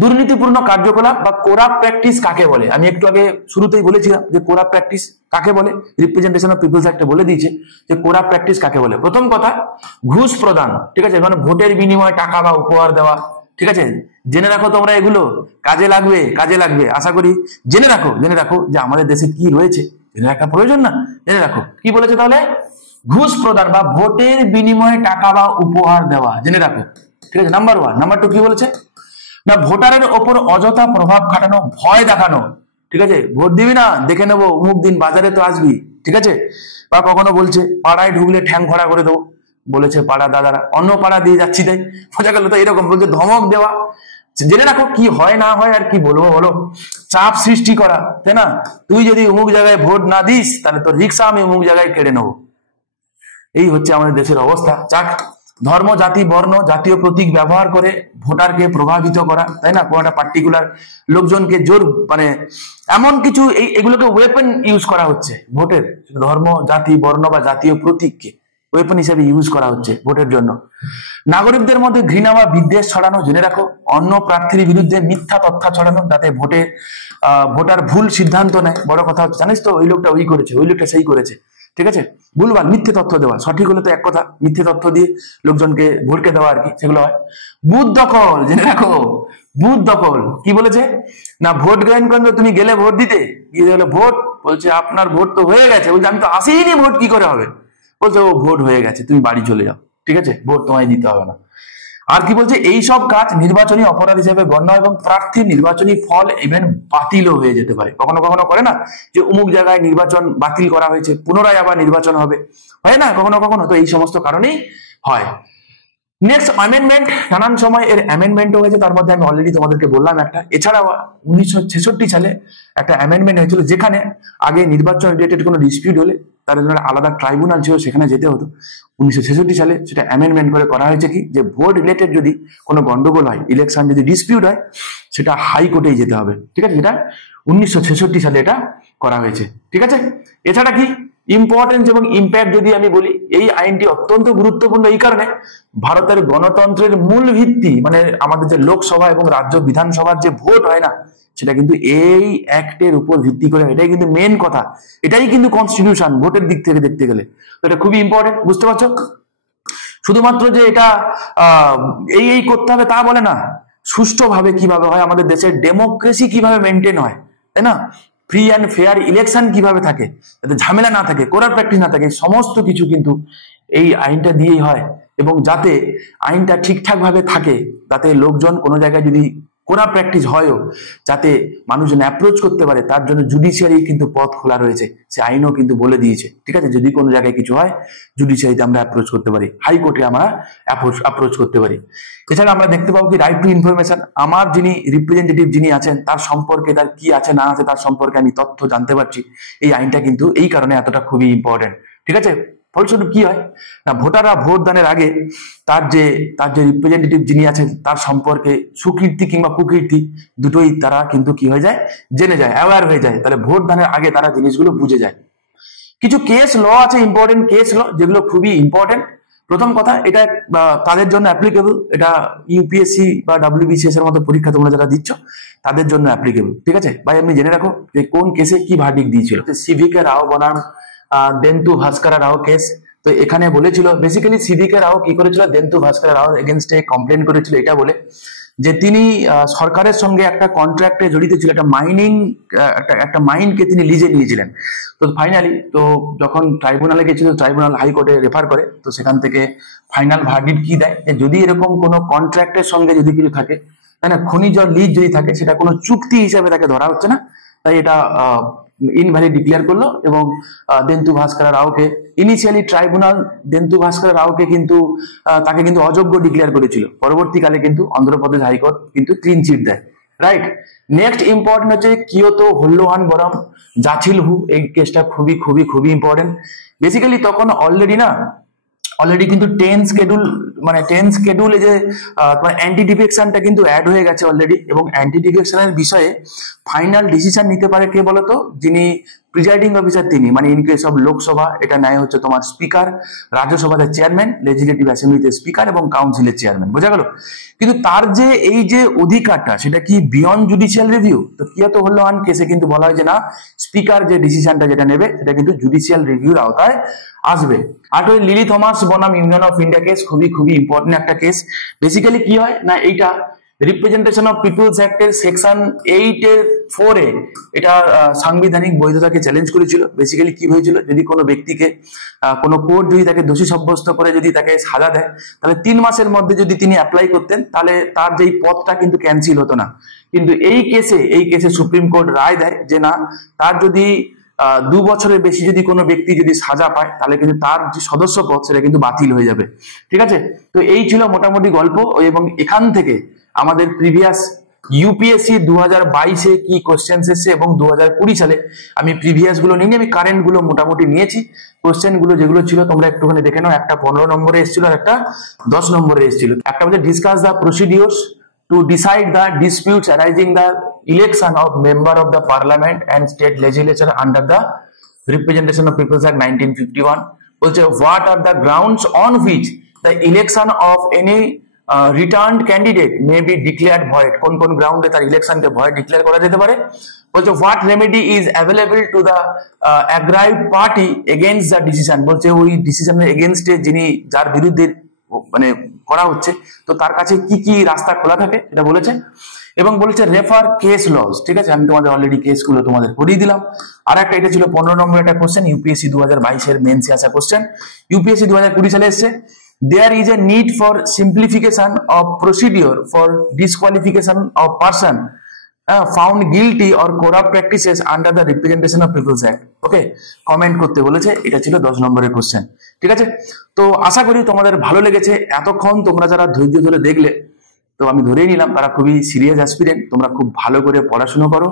দুর্নীতিপূর্ণ কার্যকলাপ বা কোরাপ্ট প্র্যাকটিস কাকে বলে। আমি একটু আগে শুরুতেই বলেছিলাম যে কোরাপ্ট প্র্যাকটিস কাকে বলে, রিপ্রেজেন্টেশন অফ পিপলস অ্যাক্টে বলে দিয়েছে যে কোরাপ্ট প্র্যাকটিস কাকে বলে। প্রথম কথা, ঘুষ প্রদান। ঠিক আছে, মানে ভোটের বিনিময়ে টাকা বা উপহার দেওয়া। ঠিক আছে, জেনে রাখো তোমরা, এগুলো কাজে লাগবে আশা করি। জেনে রাখো যে আমাদের দেশে কি রয়েছে, জেনে রাখা প্রয়োজন না, জেনে রাখো। কি বলেছে তাহলে, ঘুষ প্রদান বা ভোটের বিনিময়ে টাকা বা উপহার দেওয়া, জেনে রাখো। ঠিক আছে, নাম্বার 1। নাম্বার 2 কি বলেছে না, ভোটারের ওপর অযথা প্রভাব খাটানো, ভয় দেখানো। ঠিক আছে, ভোট দিবি না, দেখে নেবো অমুক দিন বাজারে তো আসবি। ঠিক আছে, বা কখনো বলছে পাড়ায় ঢুকলে ঠ্যাং খড়া করে দেবো, বলেছে পাড়া দাদারা, অন্য পাড়া দিয়ে যাচ্ছি তাই বোঝা গেল। তো এরকম বলছে, ধমক দেওয়া। জেনে রাখো কি হয় না হয়, আর কি বলবো বলো, চাপ সৃষ্টি করা, তাই না। তুই যদি অমুক জায়গায় ভোট না দিস তাহলে তোর রিক্সা আমি অমুক জায়গায় কেড়ে নেবো। এই হচ্ছে আমাদের দেশের অবস্থা। যাক, ধর্ম, জাতি, বর্ণ, জাতীয় প্রতীক ব্যবহার করে ভোটারকে প্রভাবিত করা, তাই না, কোনো একটা পার্টিকুলার লোকজনকে জোর, মানে এমন কিছু এগুলোকে ওয়েপন ইউজ করা হচ্ছে ভোটের। ধর্ম, জাতি, বর্ণ বা জাতীয় প্রতীককে ওয়েপন হিসেবে ইউজ করা হচ্ছে ভোটের জন্য। নাগরিকদের মধ্যে ঘৃণা বা বিদ্বেষ ছড়ানো, জেনে রাখো। অন্য প্রার্থীর বিরুদ্ধে মিথ্যা তথ্য ছড়ানো যাতে ভোটার ভুল সিদ্ধান্ত নেয়। বড় কথা হচ্ছে, জানিস তো ওই লোকটা ওই করেছে, ওই লোকটা সেই করেছে। ঠিক আছে, ভুলভাল মিথ্যে তথ্য দেওয়া, সঠিক হলে তো এক কথা, মিথ্যে তথ্য দিয়ে লোকজনকে ভোটকে দেওয়া আর কি, সেগুলো হয়। বুথ দখল, জেনে রাখো। বুথ দখল কি বলেছে না, ভোট গ্রহণ কেন্দ্র তুমি গেলে ভোট দিতে, গিয়ে হলো ভোট, বলছে আপনার ভোট তো হয়ে গেছে, বলছে আমি তো আসিনি, ভোট কি করে হবে, বলছে ও ভোট হয়ে গেছে, তুমি বাড়ি চলে যাও। ঠিক আছে, ভোট তোমায় দিতে হবে না। আর কি বলছে, এই সব কাজ নির্বাচনী অপরাধ হিসেবে গণ্য এবং প্রার্থীর নির্বাচনী ফল ইভেন বাতিলও হয়ে যেতে পারে। কখনো কখনো করে না যে অমুক জায়গায় নির্বাচন বাতিল করা হয়েছে, পুনরায় আবার নির্বাচন হবে, হয় না কখনো কখনো, তো এই সমস্ত কারণেই হয়। নেক্সট অ্যামেন্ডমেন্ট, নানান সময় এর অ্যামেন্ডমেন্টও হয়েছে, তার মধ্যে আমি অলরেডি তোমাদেরকে বললাম একটা। এছাড়াও 1966 সালে একটা অ্যামেন্ডমেন্ট হয়েছিল, যেখানে আগে নির্বাচন রিলেটেড কোনো ডিসপিউট হলে তার জন্য আলাদা ট্রাইব্যুনাল ছিল, সেখানে যেতে হতো। 1966 সালে সেটা অ্যামেন্ডমেন্ট করে করা হয়েছে কি, যে ভোট রিলেটেড যদি কোনো গন্ডগোল হয়, ইলেকশন যদি ডিসপিউট হয়, সেটা হাইকোর্টেই যেতে হবে। ঠিক আছে, এটা 1966 সালে এটা করা হয়েছে। ঠিক আছে, এছাড়া কি ইম্পর্টেন্স এবং ইম্প্যাক্ট যদি আমি বলি, এই আইনটি অত্যন্ত গুরুত্বপূর্ণ এই কারণে, ভারতের গণতন্ত্রের মূল ভিত্তি মানে আমাদের যে লোকসভা এবং রাজ্য বিধানসভার যে ভোট হয় না, সেটা কিন্তু এই অ্যাক্টের উপর ভিত্তি করে। এটাই কিন্তু মেন কথা, এটাই কিন্তু কনস্টিটিউশন ভোটের দিক থেকে দেখতে গেলে। তো এটা খুবই ইম্পর্টেন্ট, বুঝতে পারছো? শুধুমাত্র যে এটা এই করতে হবে তা বলে না, সুষ্ঠুভাবে কিভাবে হয়, আমাদের দেশের ডেমোক্রেসি কিভাবে মেনটেন হয়, তাই না, ফ্রি অ্যান্ড ফেয়ার ইলেকশন কিভাবে থাকে, যাতে ঝামেলা না থাকে, করার প্র্যাকটিস না থাকে, সমস্ত কিছু কিন্তু এই আইনটা দিয়েই হয়। এবং যাতে আইনটা ঠিকঠাক ভাবে থাকে, যাতে লোকজন কোনো জায়গায় যদি করা প্র্যাকটিস হয়ও, যাতে মানুষজন অ্যাপ্রোচ করতে পারে, তার জন্য জুডিশিয়ারি কিন্তু পথ খোলা রয়েছে, সে আইনও কিন্তু বলে দিয়েছে। ঠিক আছে, যদি কোনো জায়গায় কিছু হয়, জুডিশিয়ারিতে আমরা অ্যাপ্রোচ করতে পারি, হাইকোর্টে আমরা অ্যাপ্রোচ করতে পারি। এছাড়া আমরা দেখতে পাবো কি, রাইট টু ইনফরমেশন, আমার যিনি রিপ্রেজেন্টেটিভ যিনি আছেন, তার সম্পর্কে, তার কি আছে না আছে, তার সম্পর্কে আমি তথ্য জানতে পারছি। এই আইনটা কিন্তু এই কারণে এতটা খুবই ইম্পর্টেন্ট। ঠিক আছে, ফলস্বরূপ কি হয় না, ভোটাররা ভোট দানের আগে তার যে রিপ্রেজেন্টেটিভ যিনি আছেন, তার সম্পর্কে সুকীর্তি কিংবা কুকীর্তি দুটোই তারা কিন্তু কি হয়ে যায়, জেনে যায়, অ্যাওয়ার হয়ে যায়। তাহলে ভোট দানের আগে তারা জিনিসগুলো বুঝে যায়। কিছু কেস ল আছে, ইম্পর্টেন্ট কেস ল, যেগুলো খুবই ইম্পর্টেন্ট। প্রথম কথা, এটা তাদের জন্য অ্যাপ্লিকেবল, এটা ইউপিএসসি বা ডাব্লিউবিসিএস এর মতো পরীক্ষা তোমরা যারা দিচ্ছ, তাদের জন্য অ্যাপ্লিকেবল। ঠিক আছে ভাই, আপনি জেনে রাখো যে কোন কেসে কি ভার্ডিক্ট দিয়েছিল। সিভিকে রাও বনাম দেন্তু ভাস্করা রাও কেস। তো এখানে বলেছিল বেসিক্যালি সিভিকে রাও কি করেছিল, দেন্তু ভাস্করা রাও এগেনস্টে কমপ্লেন করেছিল এটা বলে যে তিনি সরকারের সঙ্গে একটা কন্ট্রাক্টে জড়িত ছিল, একটা মাইনিং একটা মাইনকে তিনি লিজে নিয়েছিলেন। তো ফাইনালি তো যখন ট্রাইব্যুনালে গেছিল, ট্রাইব্যুনাল হাইকোর্টে রেফার করে, তো সেখান থেকে ফাইনাল ভার্ডিক্ট কি দেয়, যে যদি এরকম কোনো কন্ট্রাক্টের সঙ্গে যদি কিছু থাকে, তাই না, খনিজ লিজ যদি থাকে, সেটা কোনো চুক্তি হিসাবে তাকে ধরা হচ্ছে না, তাই এটা ইনভ্যালিড ডিক্লেয়ার করলো। এবং দেন্তু ভাস্করা রাওকে ইনিশিয়ালি ট্রাইব্যুনাল দেন্তু ভাস্করা রাওকে কিন্তু তাকে কিন্তু অযোগ্য ডিক্লেয়ার করেছিল, পরবর্তীকালে কিন্তু অন্ধ্রপ্রদেশ হাইকোর্ট কিন্তু ক্লিন চিট দেয়। রাইট, নেক্সট ইম্পর্টেন্ট হচ্ছে কিয়োতো হোল্লোহান বরম জাছিলহু, এই কেসটা খুবই খুবই খুবই ইম্পর্টেন্ট। বেসিক্যালি তখন অলরেডি কিন্তু 10 স্কেডিউলে যে অ্যান্টি ডিফেকশনটা কিন্তু অ্যাড হয়ে গেছে অলরেডি। এবং অ্যান্টি ডিফেকশনের বিষয়ে ফাইনাল ডিসিশন নিতে পারে কে বলতো, যিনি প্রিজাইডিং অফিসার তিনি, মানে ইন কেস অফ লোকসভা এটা নেয় হচ্ছে তোমার স্পিকার, রাজ্যসভাতে চেয়ারম্যান, লেজিসলেটিভ অ্যাসেম্বলিতে স্পিকার এবং কাউন্সিলের চেয়ারম্যান, বোঝা গেল। কিন্তু তার যে এই যে অধিকারটা, সেটা কি বিয়ন্ড জুডিশিয়াল রিভিউ। তো কিয়োতো হোল্লোহান কেসে কিন্তু বলা হয় যে না, স্পিকার যে ডিসিশনটা যেটা নেবে, সেটা কিন্তু জুডিশিয়াল রিভিউর আওতায় আসবে। আর লিলি থমাস বনাম ইউনিয়ন অফ ইন্ডিয়া কেস, খুবই খুবই ইম্পর্টেন্ট একটা কেস। বেসিক্যালি কি হয় না, এইটা রিপ্রেজেন্টেশন অফ পিপলস অ্যাক্টের সেকশন 8(4) এটা সাংবিধানিক বৈধতাকে চ্যালেঞ্জ করেছিল। বেসিক্যালি কি হয়েছিল, যদি কোনো ব্যক্তিকে কোনো কোর্ট যদি তাকে দোষী সাব্যস্ত করে যদি তাকে সাজা দেয়, তাহলে 3 মাসের মধ্যে যদি তিনি অ্যাপ্লাই করতেন, তাহলে তার যেই পদটা কিন্তু ক্যান্সেল হতো না। কিন্তু এই কেসে সুপ্রিম কোর্ট রায় দেয় যে না, তার যদি 2 বছরের বেশি যদি কোনো ব্যক্তি যদি সাজা পায়, তাহলে কিন্তু তার যে সদস্য পদ সেটা কিন্তু বাতিল হয়ে যাবে। ঠিক আছে, তো এই ছিল মোটামুটি গল্প। এবং এখান থেকে আমাদের প্রিভিয়াস ইউপিএসসি 2022-এ কি কোশ্চেন এসেছে এবং 2020 সালে আমি প্রিভিয়াস গুলো নিয়ে আমি কারেন্ট গুলো মোটামুটি নিয়েছি। কোশ্চেন গুলো যেগুলো ছিল তোমরা একটুখানি দেখে নাও। একটা 15 নম্বরে এসেছিল আর একটা 10 নম্বরে এসেছিল। একটা হচ্ছে discuss the procedures to decide the disputes arising the election of member of the parliament and state legislature under the Representation of Peoples Act 1951. বলছে what are the grounds on which the election of any returned candidate may be declared void, কোন কোন গ্রাউন্ডে তার ইলেকশনকে void declare করা যেতে পারে। বলছে what remedy is available to the aggrieved party against the decision, বলছে ওই ডিসিশনের এগেইনস্টে যিনি যার বিরুদ্ধে মানে করা হচ্ছে, তো তার কাছে কি কি রাস্তা খোলা থাকে সেটা বলেছে। এবং বলেছে রেফার কেস লজ। ঠিক আছে, আমি তোমাদের অলরেডি কেসগুলো তোমাদের করিয়ে দিলাম। আর একটা এটা ছিল 15 নম্বর একটা কোশ্চেন, ইউপিএসসি 2022-এর মেন্সে আসা কোশ্চেন। ইউপিএসসি 2020 সালে এসছে, there is a need for simplification of procedure for disqualification of person found guilty or corrupt practices under the representation of people's act. Okay, comment করতে বলেছে, এটা ছিল 10 নম্বরের কোশ্চেন। ঠিক আছে, তো আশা করি তোমাদের ভালো লেগেছে। এতক্ষণ তোমরা যারা ধৈর্য ধরে দেখলে, তো আমি ধরেই নিলাম তারা খুবই সিরিয়াস অ্যাসপিরেন্ট, তোমরা খুব ভালো করে পড়াশোনা করো।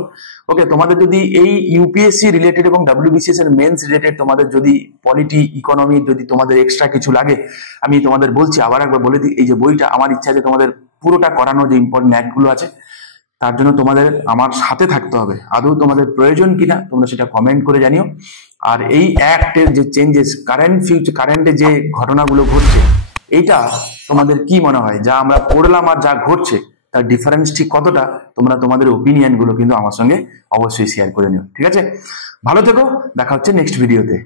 ওকে, তোমাদের যদি এই ইউপিএসসি রিলেটেড এবং ডাব্লিউবিসিএস এর মেন্স রিলেটেড তোমাদের যদি পলিটি ইকোনমি যদি তোমাদের এক্সট্রা কিছু লাগে, আমি তোমাদের বলছি, আবার একবার বলে দিই, এই যে বইটা আমার ইচ্ছা যে তোমাদের পুরোটা করানো, যে ইম্পর্টেন্ট অ্যাক্টগুলো আছে, তার জন্য তোমাদের আমার সাথে থাকতে হবে। আদৌ তোমাদের প্রয়োজন কিনা তোমরা সেটা কমেন্ট করে জানিও। আর এই অ্যাক্টের যে চেঞ্জেস, কারেন্টে যে ঘটনাগুলো ঘটছে, এইটা তোমাদের কি মনে হয়, যা আমরা পড়লাম আর যা ঘটছে তার ডিফারেন্স ঠিক কতটা, তোমরা তোমাদের ওপিনিয়ন গুলো কিন্তু আমার সঙ্গে অবশ্যই শেয়ার করে নিও। ঠিক আছে, ভালো থেকো, দেখা হচ্ছে নেক্সট ভিডিওতে।